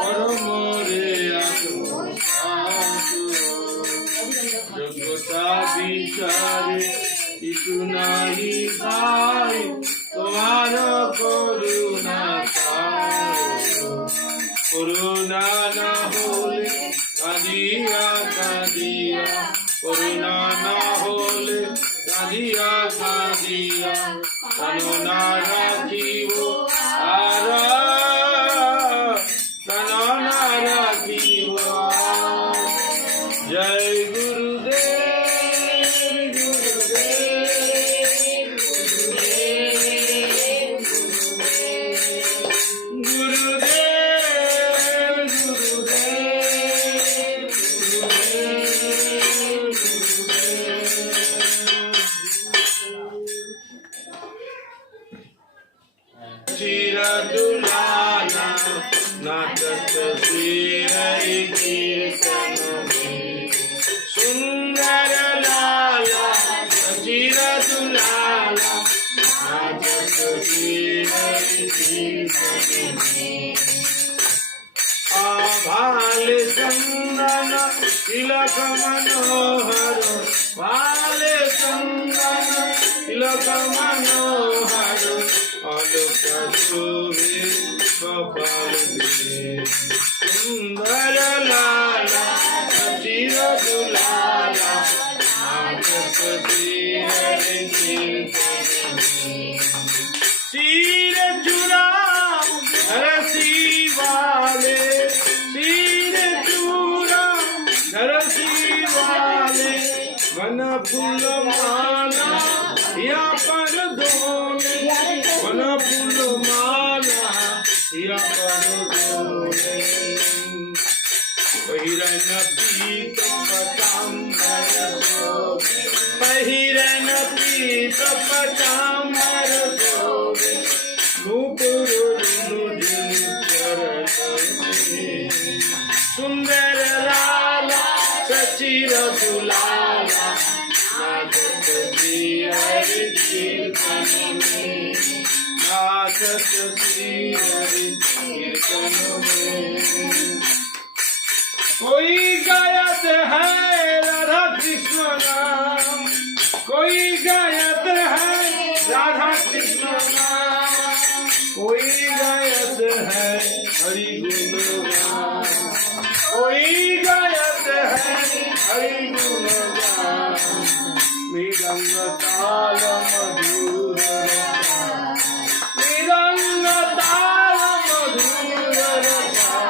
পরমরে যোগ্যতা বিচারে কিছু নাই ভাই, তোমার করুণা করুণা না হলে কাঁদিয়া কাঁদিয়া, করুণা না হলে কাঁদিয়া কাঁদিয়া কাননা রাখিব আর কাননা রাখিব। জয় গুরুদেব গুরুদেব গুরুদেব গুরুদেব चिरा दुलाना नाटक कीर्तन सुंदर लाला, चिरा दुलाला नाटक भाल चंदन तिलक मनोहर, भाल चंदन तिलक मनोहर, आलोक शोभे कपाल सुंदर लाला चिर दुलाला नाटक शीर चुरा रसी वाले, शीर चूरा रसी वाले, मन फूल माला या पर दोने, मन फूल माला या पर दोने, पहिरन पीत पटांबर शोभे, पहिरन पीत पटांबर शोभे, नूपुर सुंदर लाला सचिर दुलाला नाचत श्री हरि कीर्तन में, नाचत श्री हरि कीर्तन में। कोई गायत है राधा कृष्ण नाम, कोई गायत है राधा कृष्ण नाम, कोई गायत है हरि गुण गान, कोई गायत है हरि गुण गान, मृदंग ताल मधुर रसा, मृदंग ताल मधुर रसा,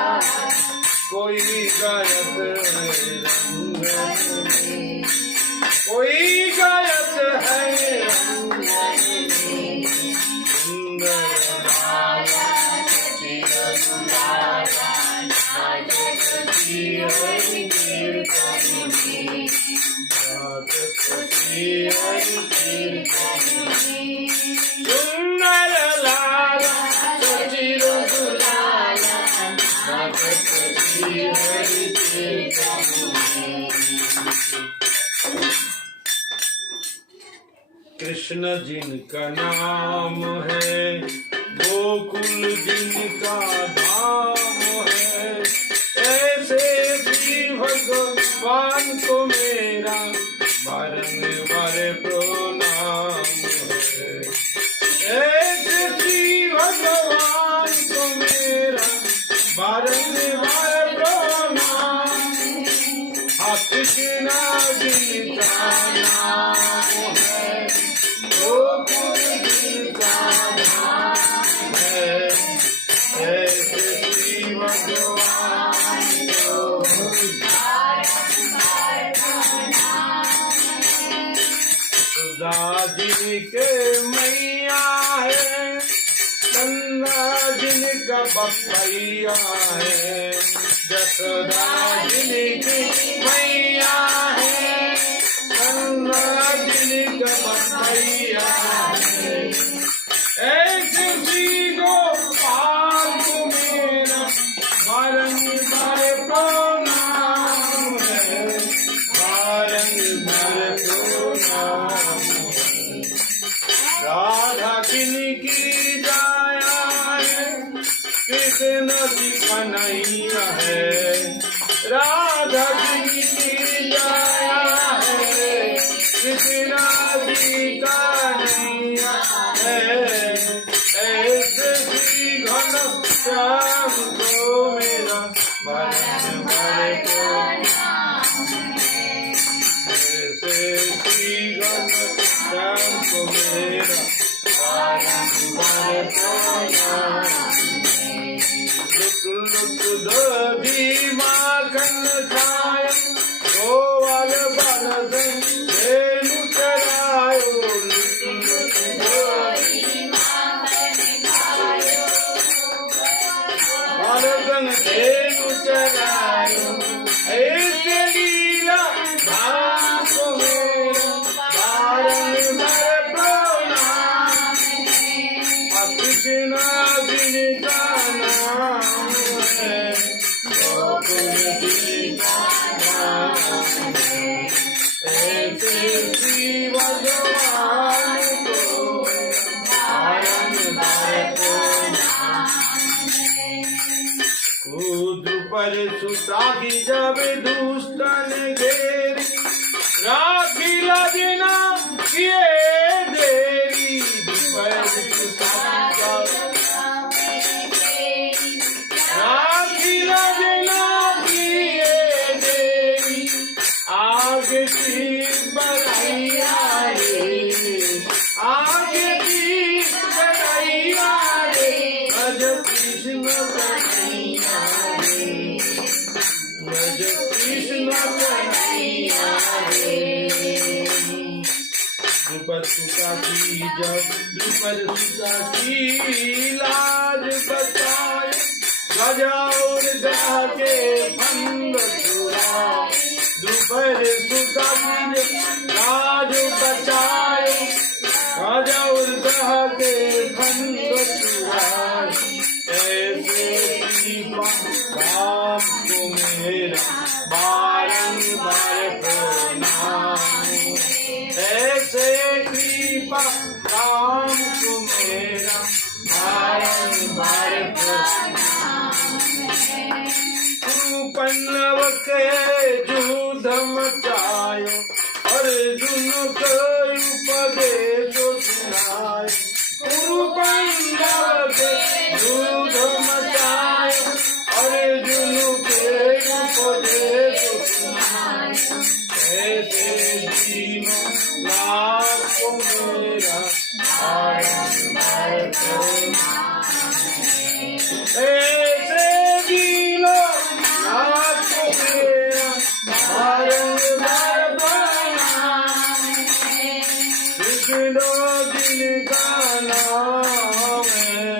कोई गायत है रंग में, कोई गायत है रंग में, सुंदर लाला चिर दुलाला नाचत श्री हरि कीर्तन में, नाचत श्री हरि कीर्तन में। सुंदर लाला चिर दुलाला नाचत श्री हरि कीर्तन में। कृष्ण जिनका नाम है गोकुल जिनका धाम है, ऐसे श्री भगवान को मेरा बारंबार प्रणाम है, ऐसे श्री भगवान को मेरा बारंबार प्रणाम। हाथ बिना जिनका नाम है गोकुल जिनका नाम है, ऐसे श्री भगवान को सुधा जिनके मैया है, गंगा जिनका बपैया है, जसोदा जिनकी मैया है, गंगा जिनका बपैया है, ऐसे श्री गोपाल को मेरा बारंबार प्रणाम है, बारंबार प्रणाम है। राधा किनकी जाया है, कृष्ण जी कन्हैया है, राधा जी की जया है, कृष्णा जी कन्हैया है। ऐसे श्री घन श्याम को मेरा भजन भरे ऐसे श्री घन श्याम को मेरा दधी माखन खायो, गोवाल बालदन धेनु चरायो, बालदन धेनु चरायो। ऐसे लीला धाम को मेरा बारंबार प्रणाम। कृष्णा जी का नाम है, गोकुल जी का नाम है। ऐसे श्री भगवान को बारंबार कूद पर सुता की जब दुष्टन घेरी, राखी लजना किए देरी। पर सुता राखी लजना किए देरी, आगे की बढ़ैया रे, आगे की बढ़ैया रे, भज कृष्ण कन्हैया रे, भज कृष्ण कन्हैया रे। द्रुपद सुता की जब द्रुपद सुता की लाज बचाए, गजा और गा के फंद छुड़ा। द्रुपद सुता की लाज बचाए, गजा और गा के फंद छुड़ाए। ऐसे काम को मेरा बारंबार प्रणाम। ऐसे कृपा काम को मेरा बारंबार प्रणाम। पन्नव के युद्ध मचायो, अर्जुन को उपदेश सुनायो। पन्नव के युद्ध मचायो, अर्जुन के उपदेश सुनायो। ऐसे जीवन लाभ को मेरा बारंबार प्रणाम। ऐसे जीवन लाभ को मेरा बारंबार प्रणाम। कृष्ण जी का नाम है,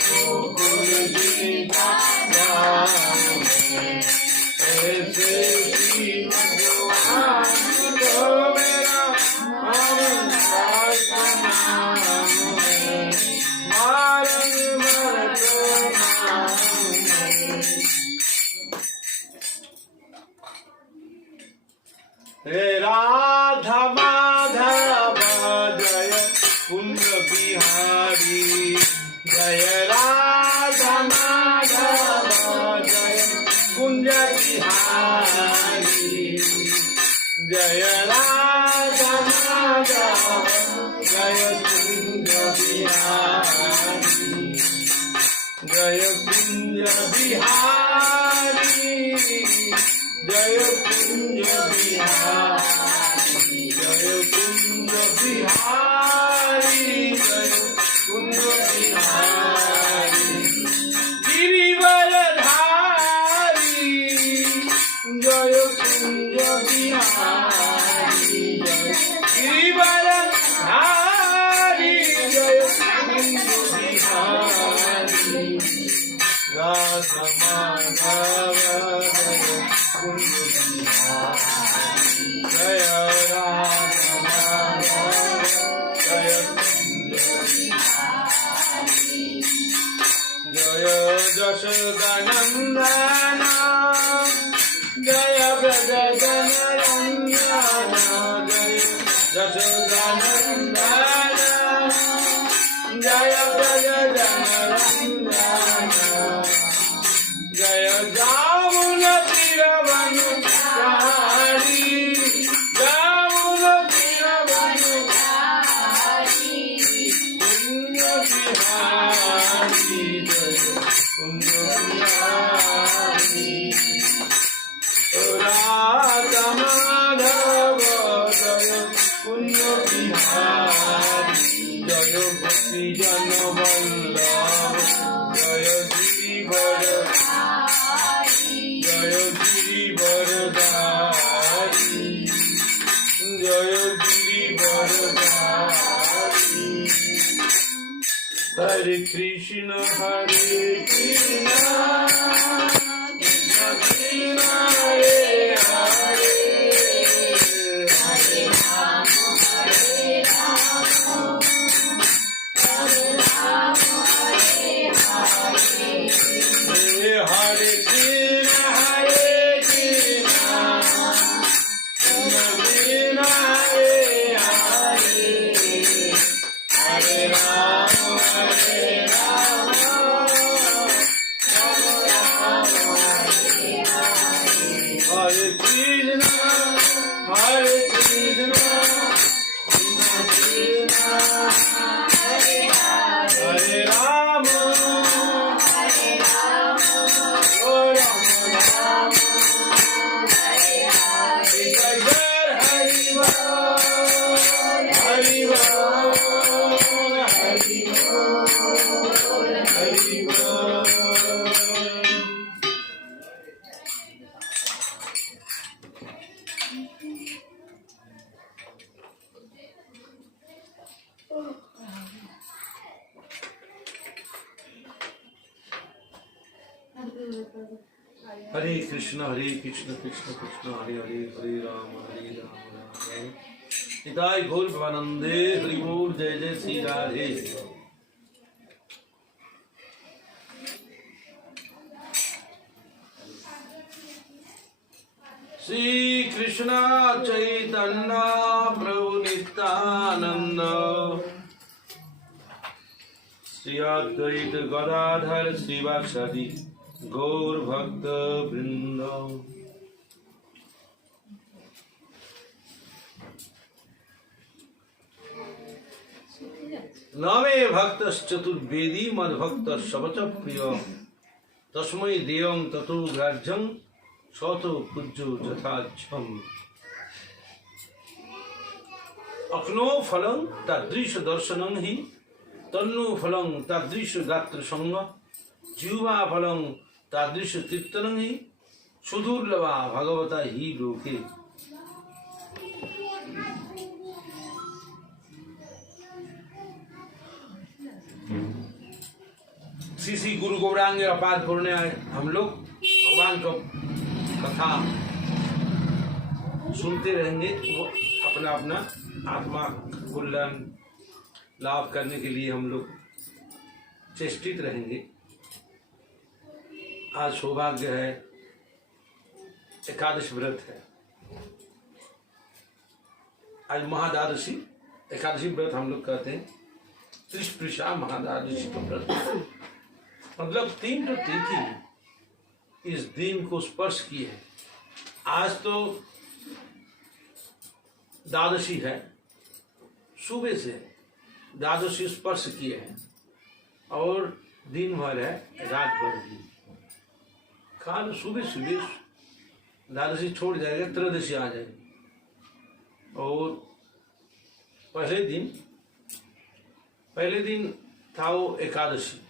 गोकुल जी का नाम है। ऐसे श्री भगवान को मेरा बारंबार प्रणाम है, बारंबार प्रणाम है। हे राधा माधव जय कुंज बिहारी, जय राधा माधव जय कुंज बिहारी, जय राधा माधव जय कुंज बिहारी, जय कुंज बिहारी, जय कुंज बिहारी, जय कुंज बिहारी, जय कुंज बिहारी। गिरिवरधारी जय कुंज बिहारी, जय गिरिवरधारी, जय कुंज बिहारी। राधा माधव जय कुंज बिहारी, जय राधा माधव जय कुंज बिहारी। जय यशोदानंदन जय ब्रज जनरंजन, जय यशोदानंदन जय ब्रज जनरंजन। जामुन तीरवन चारी, जामुन तीरवन चारी, पुण्य बिहारी जय पुण्य बिहारी। राधा माधव जय पुण्य बिहारी, जय भक्ति जन वल्लभ जय गिरिवर, जय गिरिवरधारी, जय गिरिवरधारी। हरे कृष्ण कृष्ण कृष्ण हरे हरे, हरे राम हरे राम, हरे राम हरे हरे, हरे कृष्ण कृष्ण कृष्ण हरे हरे, हरे राम हरे राम, राम हरे हरे, हरे कृष्ण कृष्ण कृष्ण हरे हरे, हरे राम हरे राम, राम राम हरे हरे। हरि बोल हरि बोल हरि बोल हरि बोल। हरे कृष्ण कृष्ण कृष्ण हरे हरे, हरे राम राम। निताय गौर प्रेमानंदे, हरि बोल जय जय श्री राधे। श्री कृष्ण चैतन्य प्रभु नित्यानंद, श्री अद्वैत गदाधर श्रीवासादि गौर भक्त वृंद। नमे भक्त चतुर्वेदी मद्भक्त सबच प्रिय, तस्मै देवं ततो ग्राह्यं सतो पूज्यो यथाच्छम। अक्नो फलं तादृश दर्शनं हि, तन्नो फलं तादृश गात्र संग, जीवा फलं तादृश कीर्तनं हि, सुदुर्लभा भगवता हि लोके। श्री श्री गुरु गौरांग अपार पूर्ण हम लोग भगवान का कथा सुनते रहेंगे, वो अपना अपना आत्मा कल्याण लाभ करने के लिए हम लोग चेष्टित रहेंगे। आज सौभाग्य है, एकादश व्रत है। आज महाद्वादशी एकादशी व्रत हम लोग कहते हैं, त्रिस्पृशा महाद्वादशी का व्रत, मतलब 3 तिथि इस दिन को स्पर्श किए हैं। आज तो द्वादशी है, सुबह से द्वादशी स्पर्श किए हैं और दिन भर है, रात भर भी। खाल सुबह सुबह द्वादशी छोड़ जाएगा, त्रयोदशी आ जाएगी। और पहले दिन था वो एकादशी,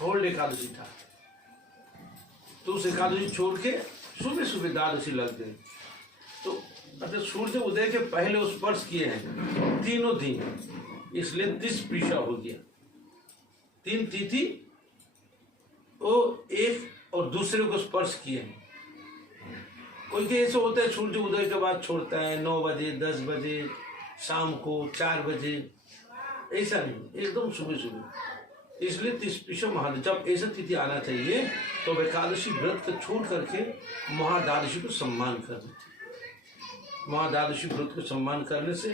होल्ड एकादशी था, तो उस एकादशी छोड़ के सुबह सुबह द्वादशी लग गई। तो मतलब सूर्य उदय के पहले वो स्पर्श किए हैं तीनों दिन, इसलिए त्रिस्पृशा हो गया। 3 तिथि वो एक और दूसरे को स्पर्श किए हैं। कोई के ऐसे होता है सूर्य उदय के बाद छोड़ता है 9 बजे, 10 बजे, शाम को 4 बजे, ऐसा नहीं, एकदम सुबह सुबह। इसलिए त्रिस्पृशा महाद्वादशी, जब ऐसा तिथि आना चाहिए तो एकादशी व्रत को छोड़ करके महाद्वादशी को सम्मान करना चाहिए। महाद्वादशी व्रत को सम्मान करने से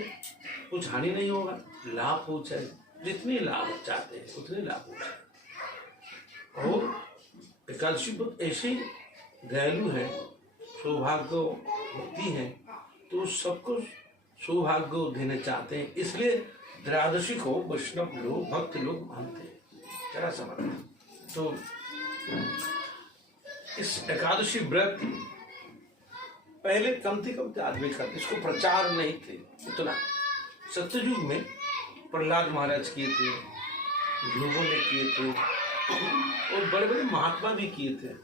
कुछ हानि नहीं होगा, लाभ पहुंचाएगा। जितने लाभ चाहते हैं उतने लाभ पहुंचाएगा। और एकादशी व्रत ऐसे दयालु है, सौभाग्यवती है, तो सबको सौभाग्य देना चाहते हैं, इसलिए त्रयोदशी को वैष्णव लोग, भक्त लोग मानते हैं। जरा समझ। तो इस एकादशी व्रत पहले कमते आदमी करते, इसको प्रचार नहीं थे उतना। सत्ययुग में प्रहलाद महाराज किए थे, ध्रुवों ने किए थे, और बड़े बड़े महात्मा भी किए थे।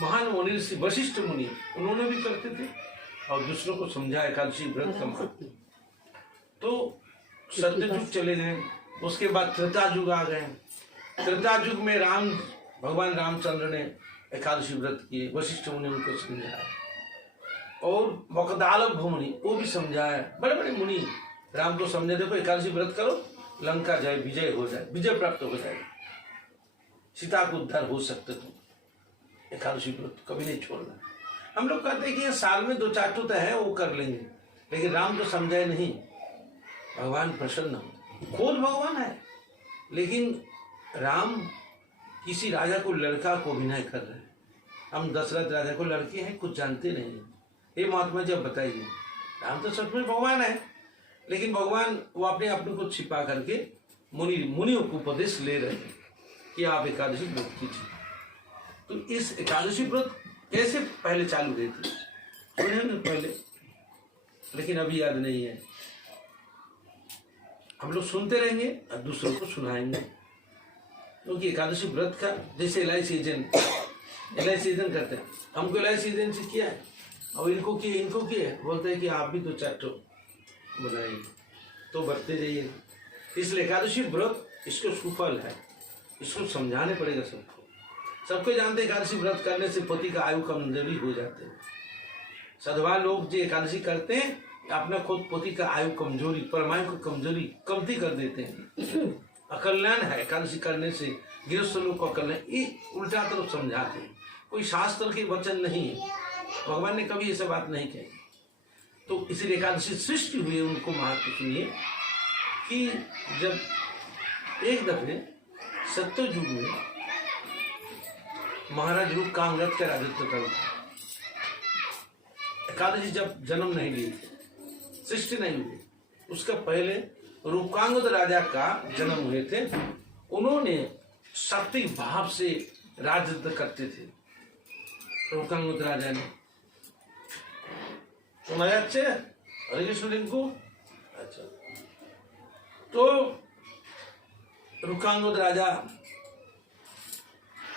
महान मुनि ऋषि वशिष्ठ मुनि, उन्होंने भी करते थे और दूसरों को समझा एकादशी व्रत का महत्व। तो सत्ययुग चले गए, उसके बाद त्रेता युग आ गए। त्रेता युग में भगवान रामचंद्र ने एकादशी व्रत किए, वशिष्ठ मुनि उनको समझाया, और वकदालभ मुनि वो भी समझाया। बड़े बड़े मुनि राम को समझे, देखो एकादशी व्रत करो, लंका जाए विजय हो जाए, विजय प्राप्त हो जाए, सीता को उद्धार हो सकते। तुम एकादशी व्रत कभी नहीं छोड़ना। हम लोग कहते हैं कि ये साल में 2-4 तो है, वो कर लेंगे, लेकिन राम तो समझाए नहीं। भगवान प्रसन्न हो, खुद भगवान है, लेकिन राम किसी राजा को लड़का को अभिनय कर रहे हैं। हम दशरथ राजा को लड़के हैं, कुछ जानते नहीं। ये महात्मा जब बताइए, राम तो सच में भगवान है, लेकिन भगवान वो अपने को छिपा करके मुनियों को उपदेश ले रहे हैं कि आप एकादशी व्रत कीजिए। तो इस एकादशी व्रत कैसे पहले चालू हुए थे सुने ना पहले, लेकिन अभी याद नहीं है। हम लोग सुनते रहेंगे और दूसरों को सुनाएंगे, क्योंकि एकादशी व्रत का जैसे LIC एजेंट करते हैं, हमको LIC एजेंट से किया है और इनको किया बोलते हैं कि आप भी 2-4 तो बनाइए, तो बढ़ते जाइए। इसलिए एकादशी व्रत इसको सुफल है, इसको समझाने पड़ेगा सबको जानते हैं एकादशी व्रत करने से पति का आयु कमजोरी हो जाते हैं। सधवा लोग जो एकादशी करते हैं अपना खुद पति का आयु कमजोरी, परमायु की कमजोरी कमती कर देते हैं। अकल्याण है एकादशी करने से, गृहस्थ लोग को अकल्याण, ये उल्टा तरफ समझाते हैं। कोई शास्त्र के वचन नहीं है, भगवान ने कभी ऐसा बात नहीं कही। तो इसलिए एकादशी सृष्टि हुई, उनको महत्व सुनिए कि जब एक दफे सत्ययुग में महाराज रूपकांगद का राजत्व करता, एकादशी जब जन्म नहीं ली, सृष्टि नहीं हुई, उसका पहले रूपकांगद राजा का जन्म हुए थे। उन्होंने शक्ति भाव से राजत्व करते थे। रूपकांगद राजा ने सुना अच्छे हरे कृष्ण रिंकू। अच्छा, तो रूपकांगद राजा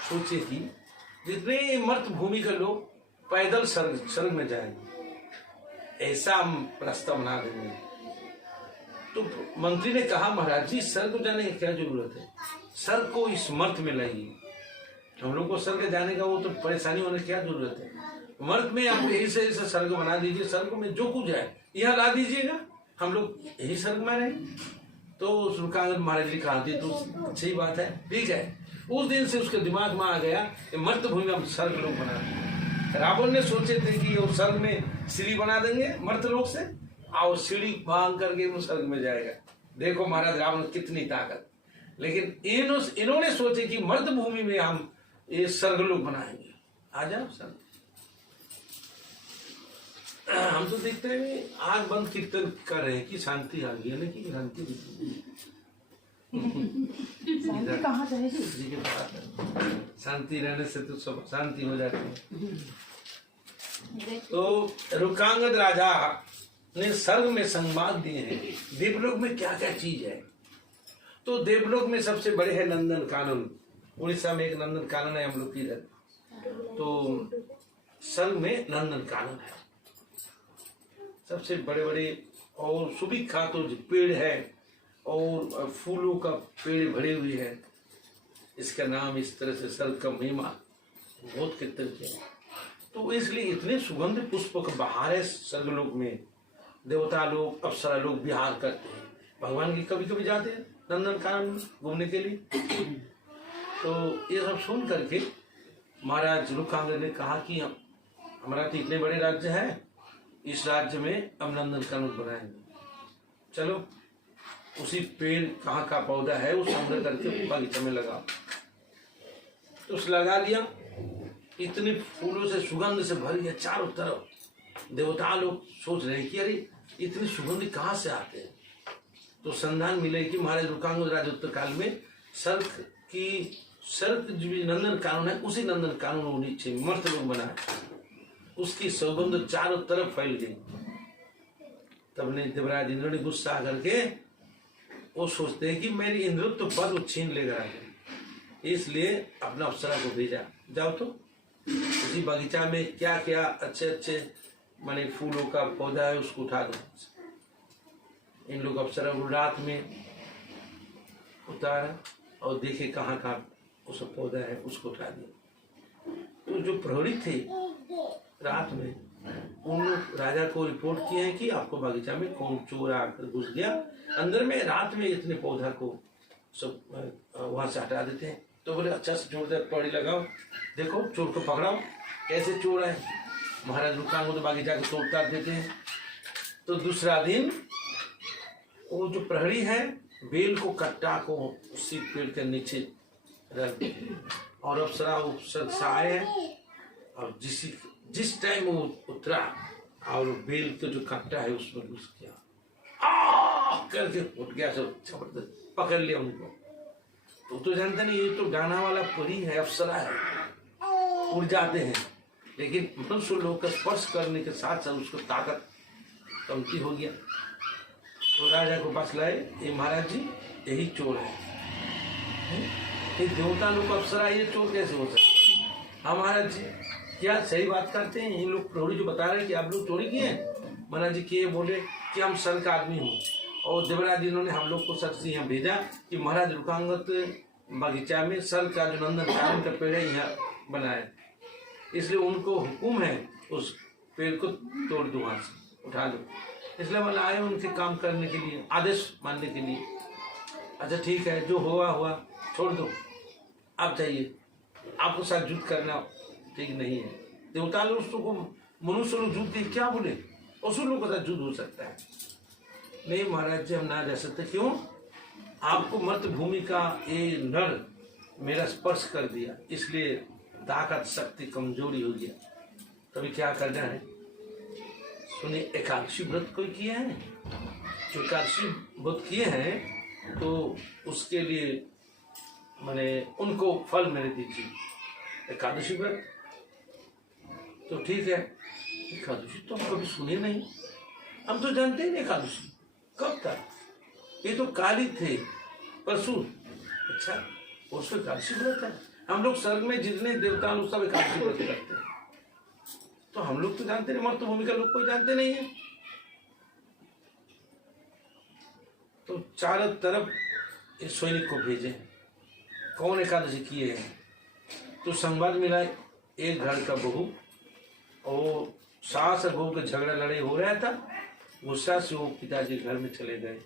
सोचे कि जितने मर्त भूमि के लोग पैदल स्वर्ग में जाएंगे, ऐसा हम रास्ता बना देंगे। तो मंत्री ने कहा, महाराज जी स्वर्ग को जाने की क्या जरूरत है, स्वर्ग को इस मर्त में लाइए। हम लोग को स्वर्ग जाने का वो तो परेशानी होने की क्या जरूरत है, मर्त में आप यही से स्वर्ग बना दीजिए, स्वर्ग में जो कुछ है यहाँ ला दीजिएगा, हम लोग यही स्वर्ग में रहें। तो रूपकांगद महाराज जी कहा थी, तो सही बात है, ठीक है। उस दिन से उसके दिमाग में आ गया मर्त भूमि में स्वर्ग लोग बना देंगे। रावण ने सोचे थे कि वो स्वर्ग में सीढ़ी बना देंगे मर्त लोग से, और सीढ़ी भांग करके वो स्वर्ग में जाएगा। देखो महाराज रावण कितनी ताकत। लेकिन इन्होंने सोचे कि मर्त भूमि में हम ये स्वर्ग लोग बनाएंगे। आ जाओ सर, हम तो देखते हैं आग बंद कीर्तन कर रहे हैं कि शांति आ गई है, लेकिन शांति कहाँ जाएगी? शांति रहने से तो सब शांति हो जाती है। तो रूपकांगद राजा ने स्वर्ग में संवाद दिए हैं, देवलोक में क्या क्या चीज है। तो देवलोक में सबसे बड़े है नंदन कानन, उड़ीसा में एक नंदन कानन है हम लोग की इधर। तो स्वर्ग में नंदन कानन है, सबसे बड़े बड़े और सुविख्यात पेड़ है और फूलों का पेड़ भरे हुए है। इसका नाम इस तरह से स्वर्ग का महिमा बहुत कीर्तन किया। तो इसलिए इतने सुगंध पुष्प का बहार है स्वर्ग लोक में। देवता लोग, अप्सरा लोग विहार करते हैं, भगवान की कभी कभी जाते हैं नंदन कानन घूमने के लिए। तो ये सब सुन करके महाराज रूपकांगद ने कहा कि हमारा तो इतने बड़े राज्य है, इस राज्य में हम नंदन कानन बनाएंगे। चलो उसी पेड़ कहाँ का पौधा है वो संग्रह करके बगीचा में लगा। तो उस लगा लिया। इतनी फूलों से सुगंध से भरी है चारों तरफ। देवता लोग सोच रहे हैं कि अरे इतनी सुगंध कहाँ से आते हैं। तो संधान मिले कि महाराज रुकांगद राजोत्तर काल में सर्क जो नंदन कानून है, उसी नंदन कानून को नीचे मर्त लोग बनाए, उसकी सुगंध चारों तरफ फैल गई। तब ने देवराज इंद्र ने गुस्सा करके वो सोचते हैं कि मेरी इंद्रत्व पद वो छीन लेकर आ गए, इसलिए अपना अप्सरा को भेजा, जाओ तो उसी बगीचा में क्या क्या अच्छे अच्छे माने फूलों का पौधा है उसको उठा दो। इन लोग अप्सरा को रात में उतारा और देखे कहाँ कहाँ उस पौधा है, उसको उठा दिया। तो जो प्रहरी थे रात में, उन राजा को रिपोर्ट किए हैं कि आपको बगीचा में कौन चोर आकर घुस गया, अंदर में रात में इतने पौधा को सब वहां से हटा देते हैं। तो बोले अच्छा से जोरदार पौड़ी लगाओ, देखो चोर को पकड़ाओ, कैसे चोर है। महाराज रुकांगद तो बगीचा को तोड़ता देते हैं। तो दूसरा दिन वो जो प्रहरी है बेल को कट्टा को उसी पेड़ के नीचे रख दे, और अप्सरा आए और जिस टाइम वो उतरा और बेल का जो कट्टा है उसमें घुस गया, करके उठ गया, सब जबरदस्त पकड़ लिया उनको। तो जानते नहीं, ये तो गाना वाला परी है, अप्सरा है, उड़ जाते हैं। लेकिन मनुष्य लोग का स्पर्श करने के साथ साथ उसको ताकत कमती हो गया। तो राजा को पास लाए, ये महाराज जी यही चोर है। ये देवता लोग अप्सरा, ये चोर कैसे हो सकता है? हाँ महाराज जी क्या सही बात करते हैं, इन लोग प्रहरी जो बता रहे हैं कि आप लोग चोरी किए हैं। महाराज जी किए, बोले कि हम सर का आदमी हूँ, और देवराज इन्होंने हम लोग को सर से यहाँ भेजा कि महाराज रुकांगद बगीचा में सर का जो नंदन कानून का पेड़ है यहाँ बनाए, इसलिए उनको हुक्म है उस पेड़ को तोड़ दो, वहां से उठा दो। इसलिए मैं आए उनके काम करने के लिए, आदेश मानने के लिए। अच्छा ठीक है, जो हुआ हुआ, छोड़ दो, आप जाइए, आपको साथ युद्ध करना ठीक नहीं है। देवता लोग उसको मनुष्य लोग युद्ध के क्या बोले, असुर लोग का युद्ध हो सकता है। नहीं महाराज जी हम ना जा सकते। क्यों? आपको मर्त भूमि का ये नर मेरा स्पर्श कर दिया, इसलिए ताकत शक्ति कमजोरी हो गया। तभी क्या करना है, सुनिए, एकादशी व्रत कोई किए हैं, जो एकादशी व्रत किए हैं तो उसके लिए मैंने उनको फल मेरे दीजिए। एकादशी व्रत तो ठीक है, एकादशी तो हम कभी सुने नहीं, हम तो जानते ही नहीं एकादशी कब था। ये तो काली थे परसों, अच्छा उसको एकादशी व्रत है। हम लोग स्वर्ग में जितने देवता लोग सब एकादशी व्रत करते हैं, तो हम लोग तो जानते नहीं, मर्त भूमि का लोग कोई जानते नहीं है। तो चारों तरफ इस सैनिक को भेजे, कौन एकादशी किए हैं। तो संवाद मिला, एक घर का बहू और सास और बहू का झगड़ा लड़ाई हो रहा था, गुस्सा से वो पिताजी घर में चले गए,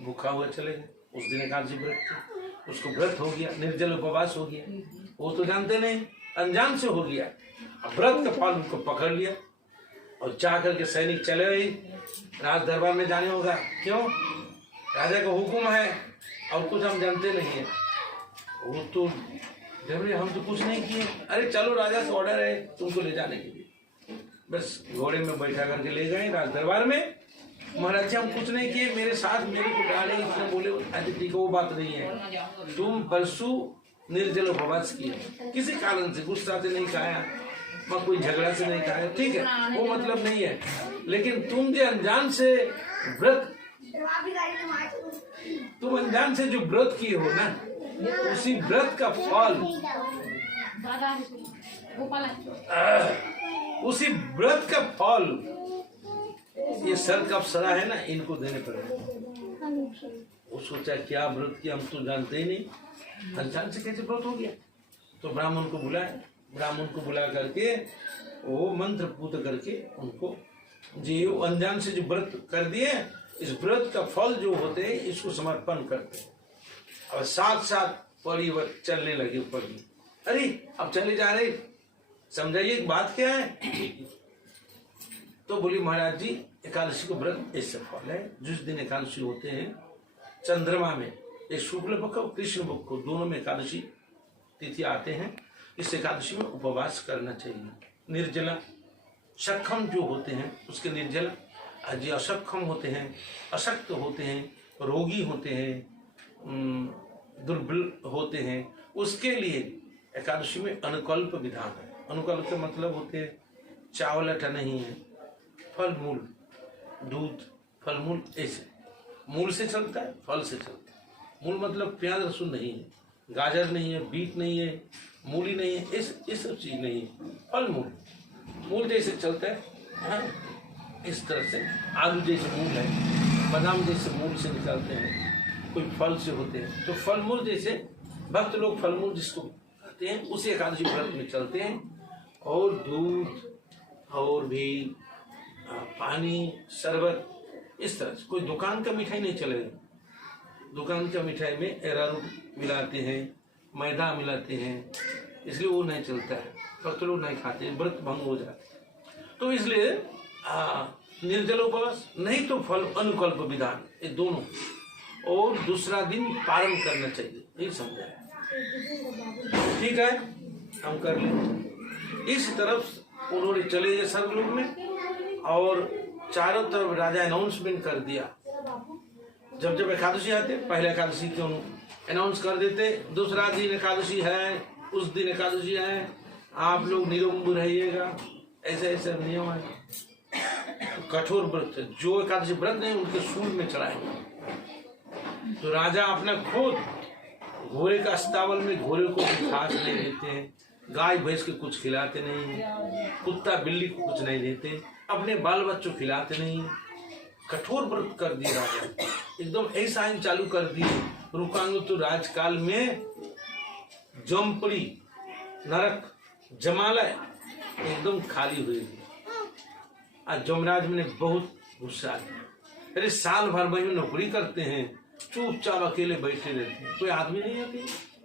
भूखा हुआ चले गए। उस दिन एकादशी व्रत थे, उसको व्रत हो गया, निर्जल उपवास हो गया। वो तो जानते नहीं, अनजान से हो गया। अब व्रत का फल उनको पकड़ लिया और जा करके सैनिक चले गए राज दरबार में जाने होगा। क्यों? राजा का हुक्म है और कुछ हम जानते नहीं है। वो तो हम तो कुछ नहीं किए, अरे चलो राजा से ऑर्डर है तुमको ले जाने के लिए। बस घोड़े में बैठा करके ले गए राज दरबार में। महाराज जी हम कुछ नहीं किए, मेरे साथ मेरे को डाले, इतने बोले। अरे ठीक है, वो बात नहीं है, तुम परसों निर्जल उपवास किए, किसी कारण से गुस्सा से नहीं खाया, कोई झगड़ा से नहीं खाया, ठीक है, वो मतलब नहीं है। लेकिन तुम जो अनजान से व्रत, तुम अनजान से जो व्रत किए हो ना, उसी व्रत का फल, उसी व्रत का फल ये सर का अप्सरा है ना, इनको देने पड़ेगा। वो सोचा क्या व्रत किया, हम तो जानते ही नहीं, अनजान से कैसे व्रत हो गया। तो ब्राह्मण को बुलाया, ब्राह्मण को बुला करके वो मंत्र पूत करके उनको जो अनजान से जो व्रत कर दिए, इस व्रत का फल जो होते हैं इसको समर्पण करते हैं। और साथ साथ परिवर चलने लगे ऊपर ही। अरे अब चले जा रहे, समझाइए बात क्या है। तो बोली महाराज जी एकादशी को व्रत ऐसे फल है, जिस दिन एकादशी होते हैं चंद्रमा में, एक शुक्ल पक्ष और कृष्ण पक्ष को दोनों में एकादशी तिथि आते हैं, इस एकादशी में उपवास करना चाहिए। निर्जला, सक्षम जो होते हैं उसके निर्जला, जो असक्षम होते हैं, अशक्त होते हैं, रोगी होते हैं, दुर्बल होते हैं, उसके लिए एकादशी में अनुकल्प विधान है। अनुकल्प के मतलब होते हैं चावल आटा नहीं है, फल मूल, दूध, फल मूल, ऐसे मूल से चलता है, फल से चलता है। मूल मतलब प्याज लहसुन नहीं है, गाजर नहीं है, बीट नहीं है, मूली नहीं है, ये सब चीज नहीं है, फल मूल, मूल जैसे चलता है। हाँ, इस तरह से आलू जैसे मूल है, बादाम जैसे मूल से निकालते हैं, कोई फल से होते हैं, तो फल मूल जैसे भक्त लोग फल मूल जिसको कहते हैं उसी एकादशी व्रत में चलते हैं। और दूध और भी पानी, शरबत, इस तरह से। कोई दुकान का मिठाई नहीं चलेगा। दुकान का मिठाई में अरारोट मिलाते हैं, मैदा मिलाते हैं, इसलिए वो नहीं चलता है, भक्त लोग नहीं खाते, व्रत भंग हो जाते हैं। तो इसलिए निर्जल उपवास नहीं तो फल अनुकल्प विधान, ये दोनों। और दूसरा दिन पारण करना चाहिए, यही समझा है। ठीक है, हम कर लें। इस तरफ उन्होंने चले गए स्वर्गलोक में और चारों तरफ राजा अनाउंसमेंट कर दिया। जब जब एकादशी आते, पहले एकादशी को अनाउंस कर देते, दूसरा दिन एकादशी है, उस दिन एकादशी है, आप लोग निरंबु रहिएगा, ऐसे ऐसे नियम है। कठोर व्रत, जो एकादशी व्रत नहीं उनके सूल में चढ़ाएंगे। तो राजा अपना खुद घोड़े का अस्तावल में घोड़े को घास नहीं देते हैं, गाय भैंस के कुछ खिलाते नहीं, कुत्ता बिल्ली को कुछ नहीं देते, अपने बाल बच्चों खिलाते नहीं। कठोर व्रत कर दिए राजा, एकदम ऐसा आइन चालू कर दिए। रुकांग तो राजकाल में जमपड़ी, नरक, जमालय एकदम खाली हुई। आज जमराज ने बहुत गुस्सा किया, अरे साल भर में नौकरी करते हैं, चुपचाप अकेले बैठे रहते हैं, कोई आदमी नहीं आते,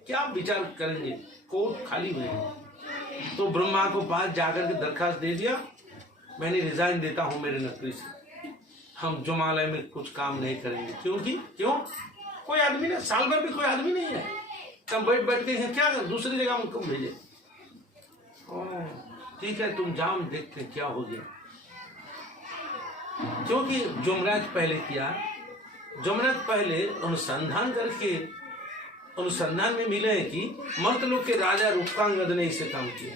क्या विचार करेंगे, कोर्ट खाली हुए हैं। तो ब्रह्मा को पास जाकर के दरखास्त दे दिया, मैंने रिजाइन देता हूं मेरे नौकरी से, हम जमालय में कुछ काम नहीं करेंगे। क्यों कोई आदमी नहीं, साल भर में कोई आदमी नहीं है, कम बैठते हैं, क्या दूसरी जगह उनको भेजे। ठीक है, तुम जाओ, देखते क्या हो गया। क्योंकि जमराज पहले किया, जमराज पहले अनुसंधान करके अनुसंधान में मिले है कि मर्तलोक के राजा रूपांगद ने इसे काम किया।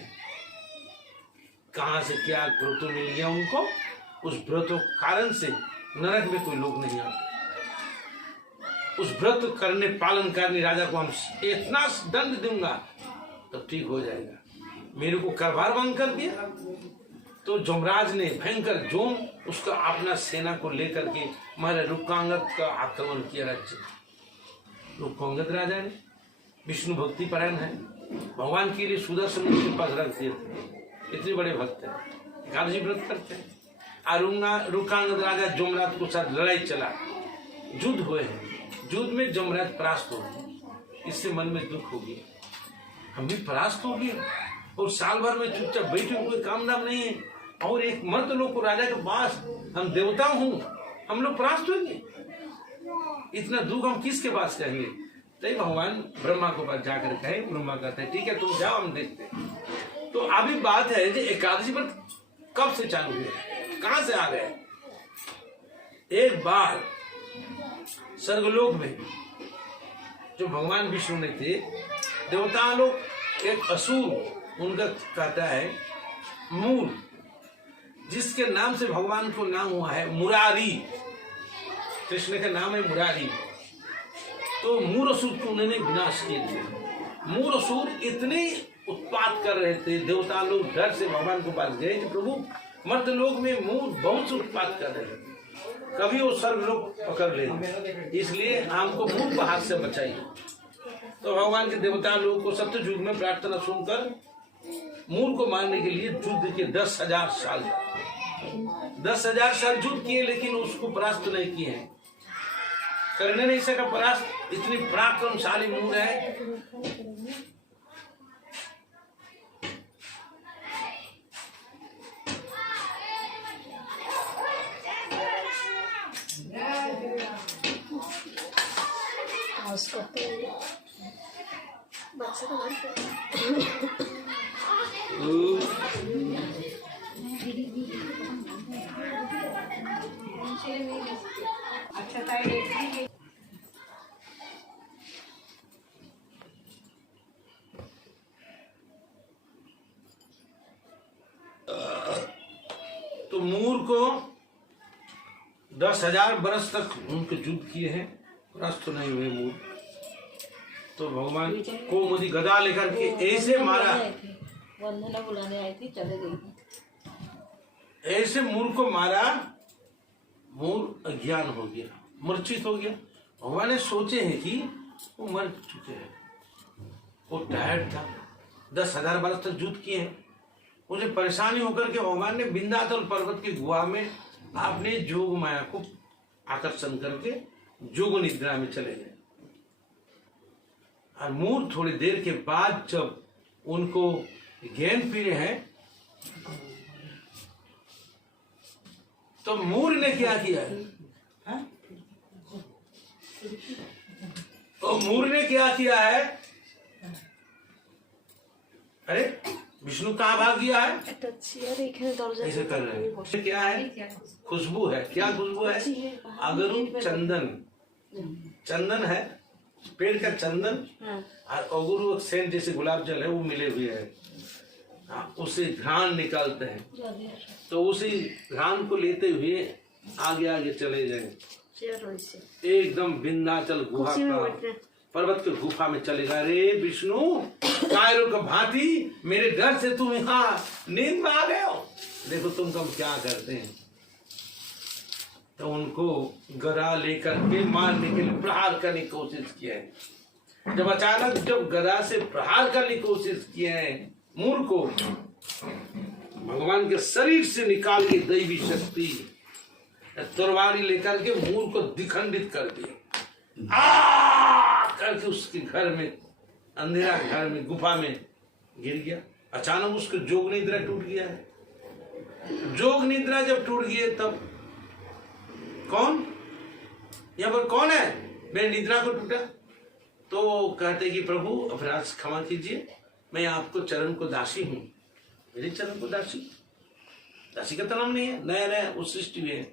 कहां से क्या व्रत मिल गया उनको, उस व्रतों कारण से नरक में कोई लोग नहीं आते। उस व्रत करने, पालन करने राजा को हम इतना दंड दूंगा तो ठीक हो जाएगा। मेरे को करवार बंद कर दिया, तो जमराज ने भयंकर जोम उसका अपना सेना को लेकर के महाराज रूपांगद का आक्रमण किया। राज्य रूपांगद राजा ने विष्णु भक्ति परायण है, भगवान के लिए सुदर्शन के पास रख दिए थे, इतने बड़े भक्त है, एकादशी व्रत करते हैं। रूपांगद राजा जमराज के साथ लड़ाई चला, युद्ध हुए हैं, युद्ध में जमराज परास्त हो गए। इससे मन में दुख हो गया, हम भी परास्त हो गए और साल भर में चुपचाप बैठे, कोई काम दाम नहीं है, और एक मर्द लोग को राजा के पास, हम देवता हूं, हम लोग परास्त होंगे, इतना दुख हम किसके पास कहेंगे। तो भगवान ब्रह्मा को पास जाकर कहे, ब्रह्मा कहते हैं ठीक है तुम जाओ, हम देखते हैं। तो अभी बात है कि एकादशी व्रत कब से चालू हुए, कहां से आ गए। एक बार स्वर्गलोक में जो भगवान विष्णु ने थे, देवता लोग, एक असुर उनका कहता है मूल, जिसके नाम से भगवान को नाम हुआ है मुरारी, कृष्ण का नाम है मुरारी। तो मूर असुर को उन्होंने विनाश किए थे। मूर असुर इतने उत्पात कर रहे थे, देवता लोग डर से भगवान के पास गए कि प्रभु मर्द लोग में मूर बहुत से उत्पात कर रहे हैं, कभी वो सर्व लोग पकड़ लेंगे, इसलिए हमको मूर को हाथ से बचाइए। तो भगवान के देवता लोग को सत्य युग में प्रार्थना सुनकर मूर को मारने के लिए युद्ध के 10,000 साल 10,000 साल युद्ध किए, लेकिन उसको परास्त नहीं किए हैं, करने नहीं सका परास्त। इतनी पराक्रमशाली मूर है। उसको बच्चे को मूर को 10,000 बरस तक उनके युद्ध किए हैं, परास्त नहीं हुए मूर। तो भगवान कोमोदी गदा लेकर के ऐसे मारा, वंदना बुलाने आई थी, चले गई थी। ऐसे मूर को मारा, मूर अज्ञान हो गया, मूर्छित हो गया। भगवान ने सोचे हैं कि वो मर चुके हैं, वो टायर्ड था, 10,000 बरस तक युद्ध किए हैं। मुझे परेशानी होकर के भगवान ने विंध्याचल पर्वत की गुहा में आपने जोग माया को आकर्षण करके जोग निद्रा में चले गए। और मूर थोड़ी देर के बाद जब उनको ज्ञान पीड़े हैं, तो मूर ने क्या किया है? तो मूर ने क्या किया है? अरे विष्णु कहाँ भाग गया है? ऐसे कर रहे हैं। क्या है? खुशबू है। क्या खुशबू है? अगरू चंदन, चंदन है, पेड़ का चंदन और अगरू सेंट जैसे गुलाब जल है, वो मिले हुए है। उसे घ्राण निकालते हैं, तो उसी घ्राण को लेते हुए आगे आगे चले जाए, एकदम विंध्याचल गुहा का पर्वत के गुफा में चलेगा। रे विष्णु, कायरों का भांति मेरे डर से तुम यहाँ नींद में आ गए हो, देखो तुम कब क्या करते हैं। तो उनको गदा लेकर के मारने के लिए प्रहार करने की कोशिश किया है। जब अचानक जब गदा से प्रहार करने की कोशिश किए हैं मूर को, भगवान के शरीर से निकाल के दैवी शक्ति तलवारी लेकर के मूर को दिखंडित कर दिया। करके उसके घर में, अंधेरा घर में, गुफा में गिर गया। अचानक उसको जोग निद्रा टूट गया है। जोग निद्रा जब टूट गई तब कौन यहाँ पर कौन है? मेरी निद्रा को टूटा। तो कहते कि प्रभु अपराध क्षमा कीजिए, मैं आपको चरण को दासी हूं। मेरे चरण को दासी, दासी का नाम नहीं है, नया नया उस सृष्टि में।